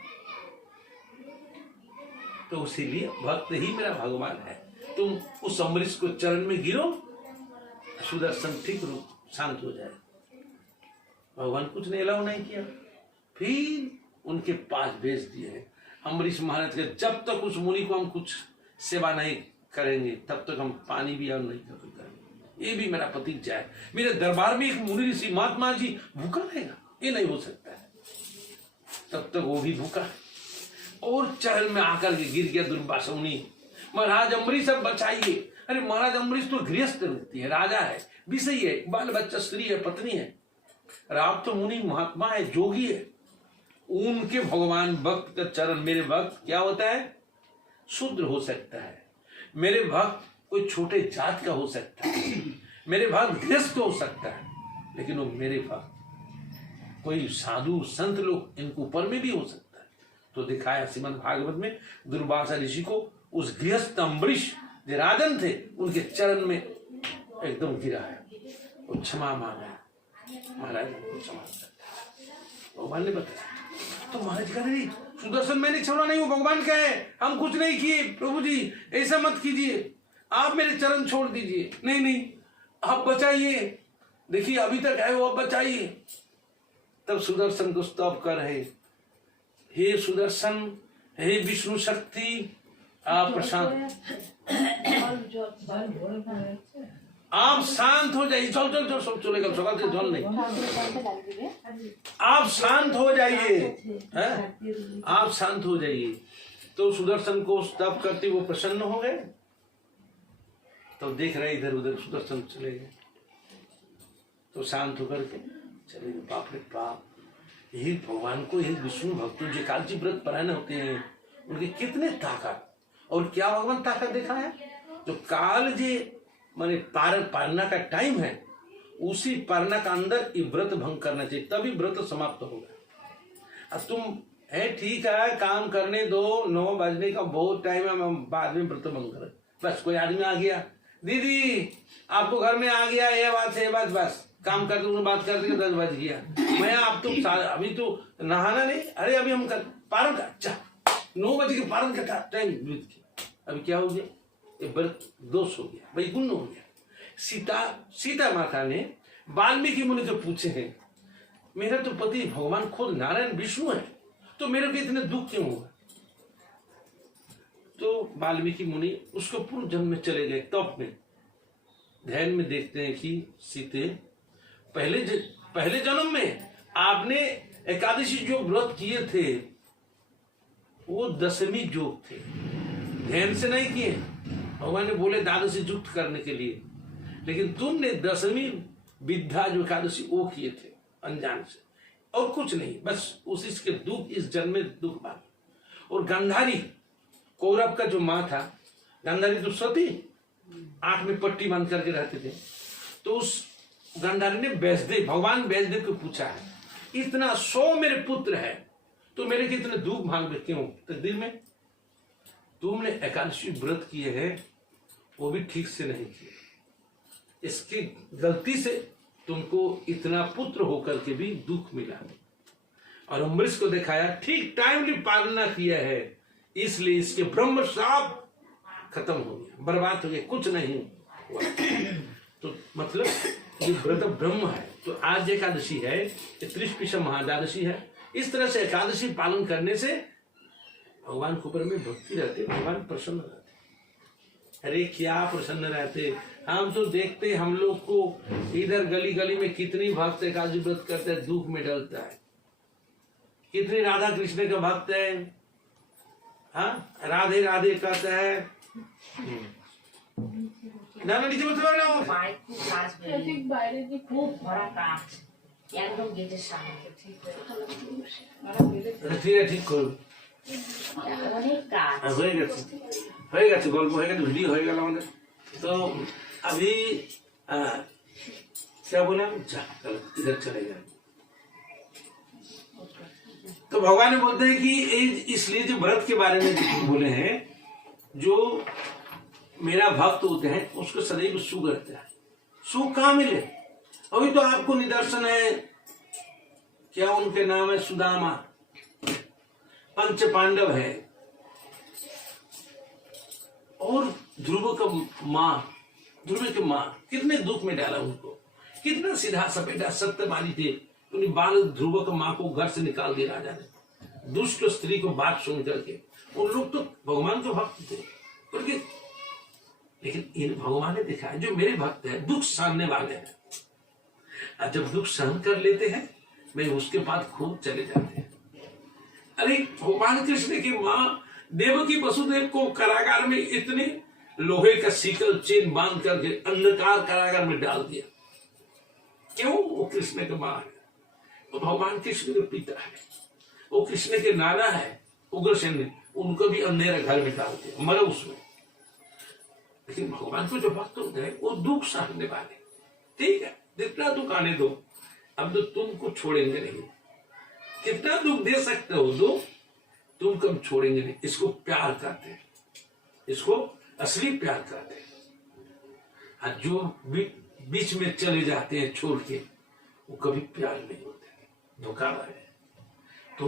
तो इसीलिए भक्त ही मेरा भगवान है। तुम उस अम्बरीश को चरण में गिरो, सुदर्शन ठीक रूप शांत हो जाए। भगवान कुछ नहीं अलाउ नहीं किया, फिर उनके पास भेज दिए अम्बरीश महाराज के, जब तक उस मुनि को हम कुछ सेवा नहीं करेंगे तब तक हम पानी भी और नहीं करेंगे। ये भी मेरा प्रतिज्ञा है। मेरे दरबार में एक मुनि ऋषि महात्मा जी भूखा रहेगा, ये नहीं हो सकता है। तब तक वो भी भूखा है और चरण में आकर के गिर गया दुर्वासा मुनि। महाराज अम्बरीश अब बचाइए। अरे महाराज अम्बरीश तो गृहस्थ व्यक्ति है, राजा है, विषयी है, बाल बच्चा, स्त्री है, पत्नी है। आप तो मुनि महात्मा है, जोगी है। उनके भगवान भक्त का चरण, मेरे भक्त क्या होता है? शूद्र हो सकता है, मेरे भक्त कोई छोटे जात का हो सकता है, मेरे भक्त गृहस्थ हो सकता है, लेकिन वो मेरे भक्त कोई साधु संत लोग, इनको ऊपर में भी हो सकता है। तो दिखाया श्रीमद् भागवत में दुर्वासा ऋषि को उस गृहस्थ अम्बरीश जो राजन थे उनके चरण में एकदम गिरा है, वो क्षमा मांगा, महाराज को क्षमा करता। भगवान ने बताया तो महाराज कह रहे सुदर्शन मैंने छोड़ा नहीं, वो भगवान का है, हम कुछ नहीं किए, प्रभु जी ऐसा मत कीजिए, आप मेरे चरण छोड़ दीजिए। नहीं नहीं, आप बचाइए, देखिए अभी तक है वो, आप बचाइए। तब सुदर्शन को स्तव कर रहे, हे सुदर्शन, हे विष्णु शक्ति, आप प्रशांत, आप शांत हो जाइए। चल चल चल सब चलेगा, सकाल से जल नहीं। आप शांत हो जाइए, हैं? आप शांत हो जाइए। तो सुदर्शन को तप करते वो प्रसन्न हो गए। तो देख रहे इधर उधर, सुदर्शन चले गए। तो शांत होकर के चले गए। बाप रे बाप, यही भगवान को, यही विष्णु भक्तों जो कालची व्रत परायण होते हैं, उनके कितने ताकत। और क्या भगवान ताकत देखा है, जो काल जी माने पारना का टाइम है, उसी पारना का अंदर ये व्रत भंग करना चाहिए, तभी व्रत समाप्त होगा। अब तुम है ठीक है, काम करने दो, 9 बजने का बहुत टाइम है, हम बाद में व्रत भंग करें। बस कोई आदमी आ गया, दीदी आपको घर में आ गया, ये बात है, बस काम करते उन्हें बात करते 10 बज गया। मैं आप तुम अभी तो नहाना नहीं, अरे अभी हम पारण का, अच्छा 9 बजे के पारण का टाइम बीत गया। अभी क्या हो गया, ये व्रत दोष हो गया, वैगुण्य हो गया। सीता माता ने वाल्मीकि मुनि से पूछे हैं, मेरा तो पति भगवान खुद नारायण विष्णु है, तो मेरे को इतने दुख क्यों होगा। तो वाल्मीकि मुनि उसको पूर्व जन्म में चले गए, तप में ध्यान में देखते हैं कि सीते पहले जन्म में आपने एकादशी जो व्रत किए थे वो 10वीं योग थे, ध्यान से नहीं किए। भगवान ने बोले द्वादशी युक्त करने के लिए, लेकिन तुमने 10वीं विद्या जो एकादशी वो किए थे अनजान से, और कुछ नहीं, बस उसी के दुख, इस जन्म में दुख बात। और गांधारी कौरव का जो माँ था, गांधारी तो सती, आंख में पट्टी बांध करके रहते थे। तो उस गांधारी ने भगवान वैष्णदेव को पूछा है, इतना 100 मेरे पुत्र है, तो मेरे कितने दुख भाग में क्यों तकदीर में। तुमने एकादशी व्रत किए हैं, वो भी ठीक से नहीं किए, इसकी गलती से तुमको इतना पुत्र होकर के भी दुख मिला। और अम्बरीश को दिखाया ठीक टाइमली पालना किया है, इसलिए इसके ब्रह्म श्राप खत्म हो गया, बर्बाद हो गया, कुछ नहीं हुआ। तो मतलब ये व्रत ब्रह्म है। तो आज एकादशी है, 33 महाद्वादशी है। इस तरह से एकादशी पालन करने से भगवान के ऊपर में भक्ति रहते, भगवान प्रसन्न रहते। अरे क्या प्रसन्न रहते, हम तो देखते हम लोग को इधर गली गली में कितनी भक्त एकादशी व्रत करते हैं, दुख में डलता है। कितनी राधा कृष्ण का भक्त है, हाँ राधे राधे कहता है। না না নিচে বসতে পারো না, বাইক খুব কাজ বেরিয়ে ঠিক বাইরে যে খুব ভরা কাজ একদম গেটের সামনে। ঠিক আছে ঠিক করো, অনেক কাজ হয়ে গেছে গল্প হয়ে গেছে, ভিডিও হয়ে গেল আমাদের। तो अभी क्या बोला, इधर चले गए। तो भगवान ने बोलते हैं कि इसलिए जो व्रत के बारे में बोले हैं, जो मेरा भक्त होते हैं उसको सदैव सुख रहता है। सुख कहाँ मिले, अभी तो आपको निदर्शन है, क्या उनके नाम है, सुदामा, 5 पांडव है, और ध्रुव की माँ कितने दुख में डाला उनको, कितना सीधा सपेटा सत्यवादी थे। उन्हें बाल ध्रुव की माँ को घर से निकाल दिया राजा ने, दुष्ट स्त्री को बात सुन करके। उन लोग तो भगवान के भक्त थे, उनके, लेकिन इन भगवान ने देखा है जो मेरे भक्त है दुख सहने वाले हैं, और जब दुख सहन कर लेते हैं मैं उसके बाद खूब चले जाते हैं। अरे भगवान कृष्ण की माँ देवकी वसुदेव को कारागार में इतने लोहे का सीकल चेन बांध करके अंधकार कारागार में डाल दिया, क्यों? वो कृष्ण के माँ है, वो भगवान कृष्ण के पिता है, वो कृष्ण के नाना है उग्रसेन ने, उनको भी अंधेरा घर में डाल दिया, मरे उसमें। लेकिन भगवान को जो भक्त होते हैं वो दुख सहने वाले, ठीक है जितना दुख आने दो, अब तो तुमको छोड़ेंगे नहीं, कितना दुख दे सकते हो दो, तुम कम छोड़ेंगे नहीं। इसको प्यार कहते हैं, इसको असली प्यार कहते हैं। और जो बीच में चले जाते हैं छोड़ के, वो कभी प्यार नहीं होते, धोखा है। तो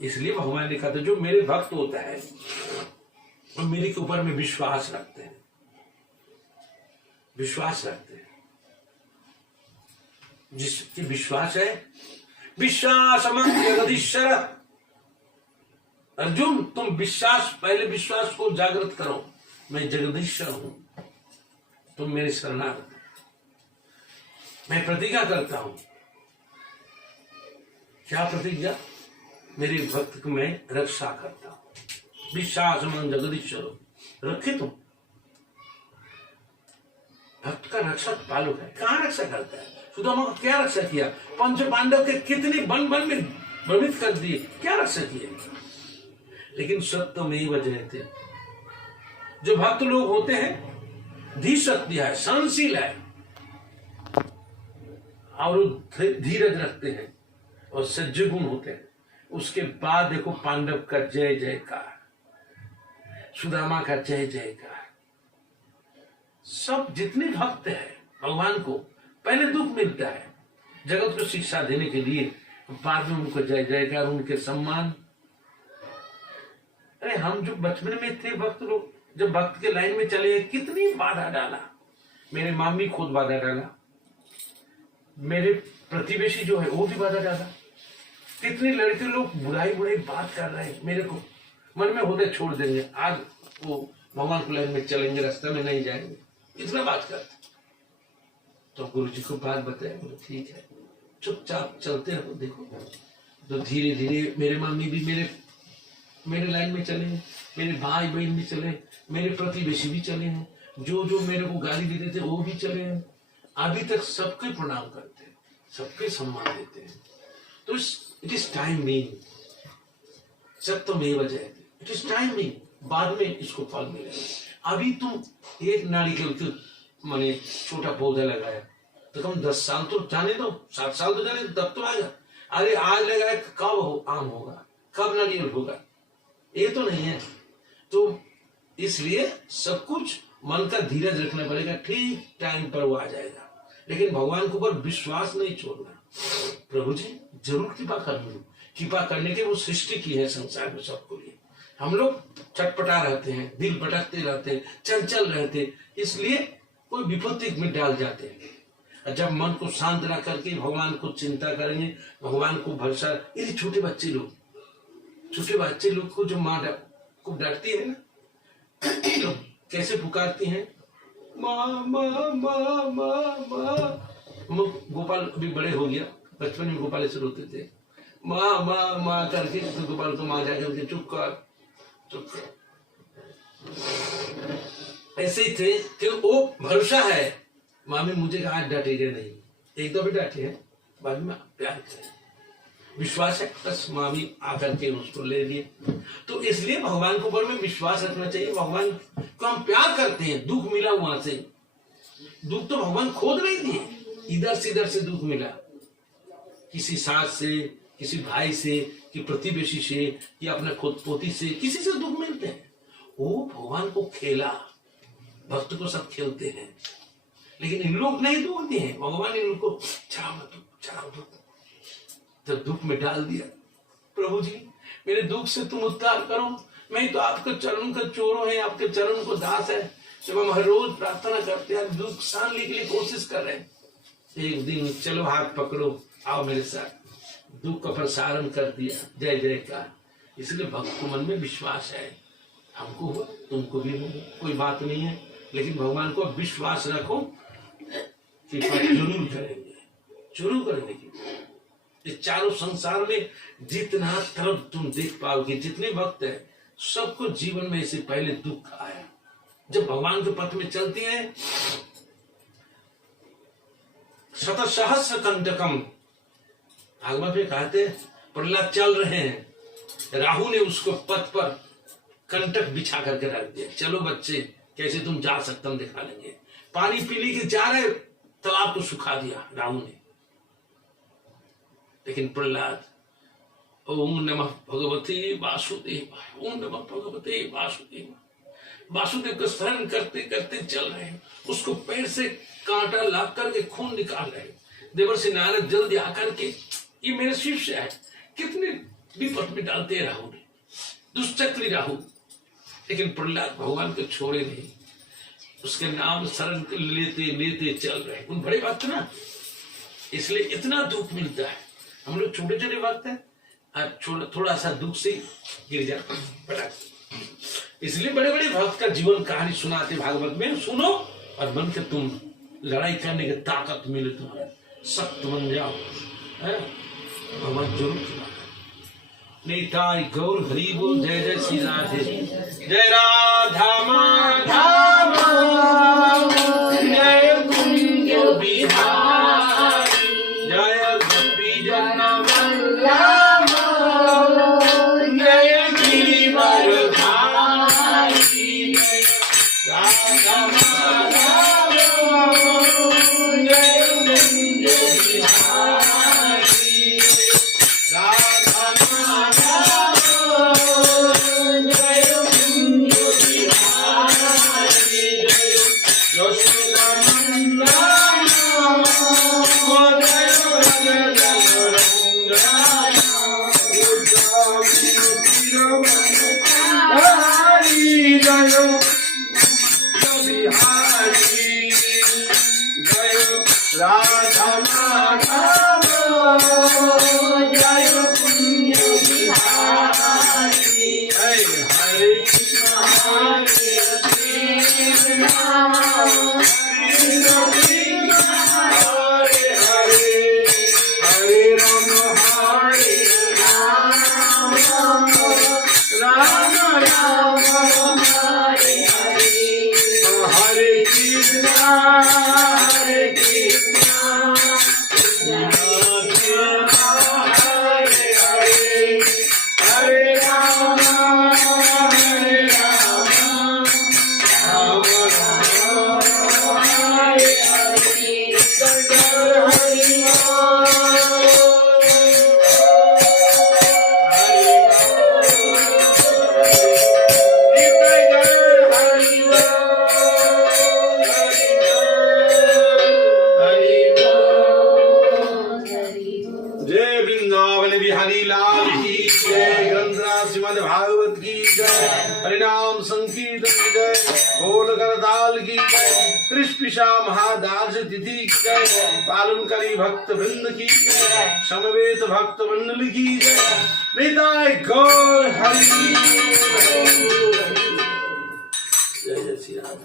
इसलिए भगवान ने कहा था जो मेरे भक्त होता है और मेरे के ऊपर में विश्वास रखते हैं, जिसकी विश्वास है, विश्वास जगदीश्वर। अर्जुन तुम विश्वास, पहले विश्वास को जागृत करो, मैं जगदीश्वर हूं, तुम मेरे शरणागत। मैं प्रतिज्ञा करता हूं। क्या प्रतिज्ञा? मेरे भक्त को मैं रक्षा करता हूं। विश्वास मन जगदीश्वर रखे तुम। भक्त का रक्षक पालक है। कहाँ रक्षा करता है? सुदामा को क्या रक्षा किया? पंच पांडव के कितने बन बन में भ्रमित कर दिए, क्या रक्षा किए? लेकिन सत्य में ही वजह थे। जो भक्त लोग होते हैं धी शक्ति है, सहनशील है और धीरज रखते हैं और सज्ज गुण होते हैं। उसके बाद देखो पांडव का जय जयकार, सुदामा का जय जयकार। सब जितने भक्त हैं भगवान को पहले दुख मिलता है जगत को शिक्षा देने के लिए, बाद में उनको जय जयकार, उनके सम्मान। अरे हम जो बचपन में थे भक्त लोग, जब भक्त के लाइन में चले कितनी बाधा डाला। मेरे मामी खुद बाधा डाला, मेरे प्रतिवेशी जो है वो भी बाधा डाला। कितने लड़के लोग बुराई बुराई बात कर रहे हैं, मेरे को मन में होते छोड़ देंगे, आज वो भगवान के लाइन में चलेंगे, रास्ते में नहीं जाएंगे, इतना बात करते। तो गुरु जी को बात बताया, बोले ठीक है चुपचाप चलते रहो। देखो तो धीरे धीरे मेरे मामी भी मेरे लाइन में चले, मेरे भाई बहन भी चले, मेरे प्रतिवेशी भी चले हैं, जो जो मेरे को गाली देते थे वो भी चले हैं। अभी तक सबके प्रणाम करते हैं, सबके सम्मान देते हैं। तो इट इज टाइमिंग, सत्यमेव जयते, इट इज टाइमिंग, बाद में इसको फल मिलेगा। अभी तुम एक नारिकेल के माने छोटा पौधा लगाया तो तुम 10 साल तो जाने दो, 7 साल तो जाने दो, तब तो आएगा। अरे आज लगाया कब आम होगा, कब नारियल होगा, ये तो नहीं है। तो इसलिए सब कुछ मन का धीरज रखना पड़ेगा, ठीक टाइम पर वो आ जाएगा। लेकिन भगवान के ऊपर विश्वास नहीं छोड़ना। प्रभु जी जरूर कृपा कर लो, कृपा करने के वो सृष्टि की है संसार में सबको लिए। हम लोग चटपटा रहते हैं, दिल भटकते रहते हैं, चंचल रहते हैं, इसलिए कोई विपत्ति में डाल जाते हैं। और जब मन को शांत रख करके भगवान को चिंता करेंगे, भगवान को भरोसा। ये छोटे बच्चे लोग को जो माँ को डांटती है ना, लोग कैसे पुकारती हैं, माँ माँ माँ माँ माँ। गोपाल अभी बड़े हो गया, बचपन में गोपाल ऐसे रोते थे, माँ माँ माँ करके। तो गोपाल को माँ जाकर के चुप कर। ऐसे ही थे कि वो भरोसा है, मामी मुझे आज डांटेगा नहीं, एक दो भी डांटे हैं, बाद में प्यार करें, विश्वास है, बस मामी आकर के उसको ले लिए। तो इसलिए भगवान के ऊपर में विश्वास रखना चाहिए। भगवान को हम प्यार करते हैं, दुख मिला वहां से, दुख तो भगवान खोद नहीं दिए, इधर से दुख मिला, किसी सास से, किसी भाई से, कि प्रतिवेशी से, कि अपने खुद पोती से, किसी से दुख मिलते हैं। वो भगवान को खेला, भक्त को सब खेलते हैं, लेकिन इन लोग नहीं दुख दिए हैं। भगवान ने इनको चढ़ाओ दुख, जब दुख में डाल दिया, प्रभु जी मेरे दुख से तुम उद्धार करो, मैं तो आपके चरणों का चोरों है, आपके चरणों को दास है। जब हम हर रोज प्रार्थना करते हैं, दुख सहने के लिए कोशिश कर रहे हैं, एक दिन चलो हाथ पकड़ो, आओ मेरे साथ, दुख का प्रसारण कर दिया, जय जयकार। इसलिए भक्त को मन में विश्वास है, हमको हो तुमको भी हो, कोई बात नहीं है, लेकिन भगवान को विश्वास रखो कि जरूर करेंगे की। इस चारों संसार में जितना तरफ तुम देख पाओगे, जितने भक्त हैं, सबको जीवन में इससे पहले दुख आया। जब भगवान के पथ में चलती हैं, शतसहस्र कंटकम, भागवत में कहते हैं प्रहलाद चल रहे हैं, राहु ने उसको पथ पर कंटक बिछा करके रख दिया, चलो बच्चे कैसे तुम जा सकते हम दिखा लेंगे। पानी पीने के जा रहे तालाब को सुखा दिया राहु ने, लेकिन प्रहलाद ओम नमः भगवते वासुदेव, ओम नमः भगवते वासुदेव, वासुदेव का स्मरण करते करते चल रहे हैं, उसको पैर से कांटा लाग करके खून निकाल रहे हैं। देवर्षि नारद जल्दी आकर के, ये मेरे शिष्य है, कितने विपद में डालते हैं राहु ने, दुष्चक्री राहु। लेकिन प्रहलाद भगवान को छोड़े नहीं, उसके नाम शरण लेते लेते चल रहे। उन बड़े बात ना, इसलिए इतना दुख मिलता है। हम लोग छोटे छोटे बात है, थोड़ा सा दुख से गिर जाते हैं। इसलिए बड़े बड़े भक्त का जीवन कहानी सुनाते भागवत में, सुनो और मन के तुम लड़ाई करने की ताकत मिले तुम्हें, सख्त बन जाओ, है भगवान जरूर चुना। निताई गौर हरि बोल, जय जय श्री राधे, जय राधा माधव, जय कुंज बिहारी, जय गोपी जन वल्लभ, जय गिरिवर धारी, जय राधा माधव, जय कुंज बिहारी, राधा माधव, जय कुंज बिहारी, जय यशोदा नंदन, जय रघुनंदन, हरि जय बिहारी, जय राधा माधव, जय कुंज बिहारी, हरे कृष्ण कृष्ण कृष्ण हरे हरे, हरे राम राम राम हरे हरे, हरे कृष्ण कृष्ण हरे हरे, हरे राम राम हरे हरे, शंकर हरि जय वृंदावन बिहारी लाल की जय, ग्रंथराज श्रीमद् भागवत की जय, हरिनाम संकीर्तन की जय, बोल करताल की जय, त्रिष्पिशा महादास तिथि की जय, पालन करी भक्त वृंद की जय, समवेत भक्त मंडली की जय, निताय गौर हरि। जय जय श्री राम।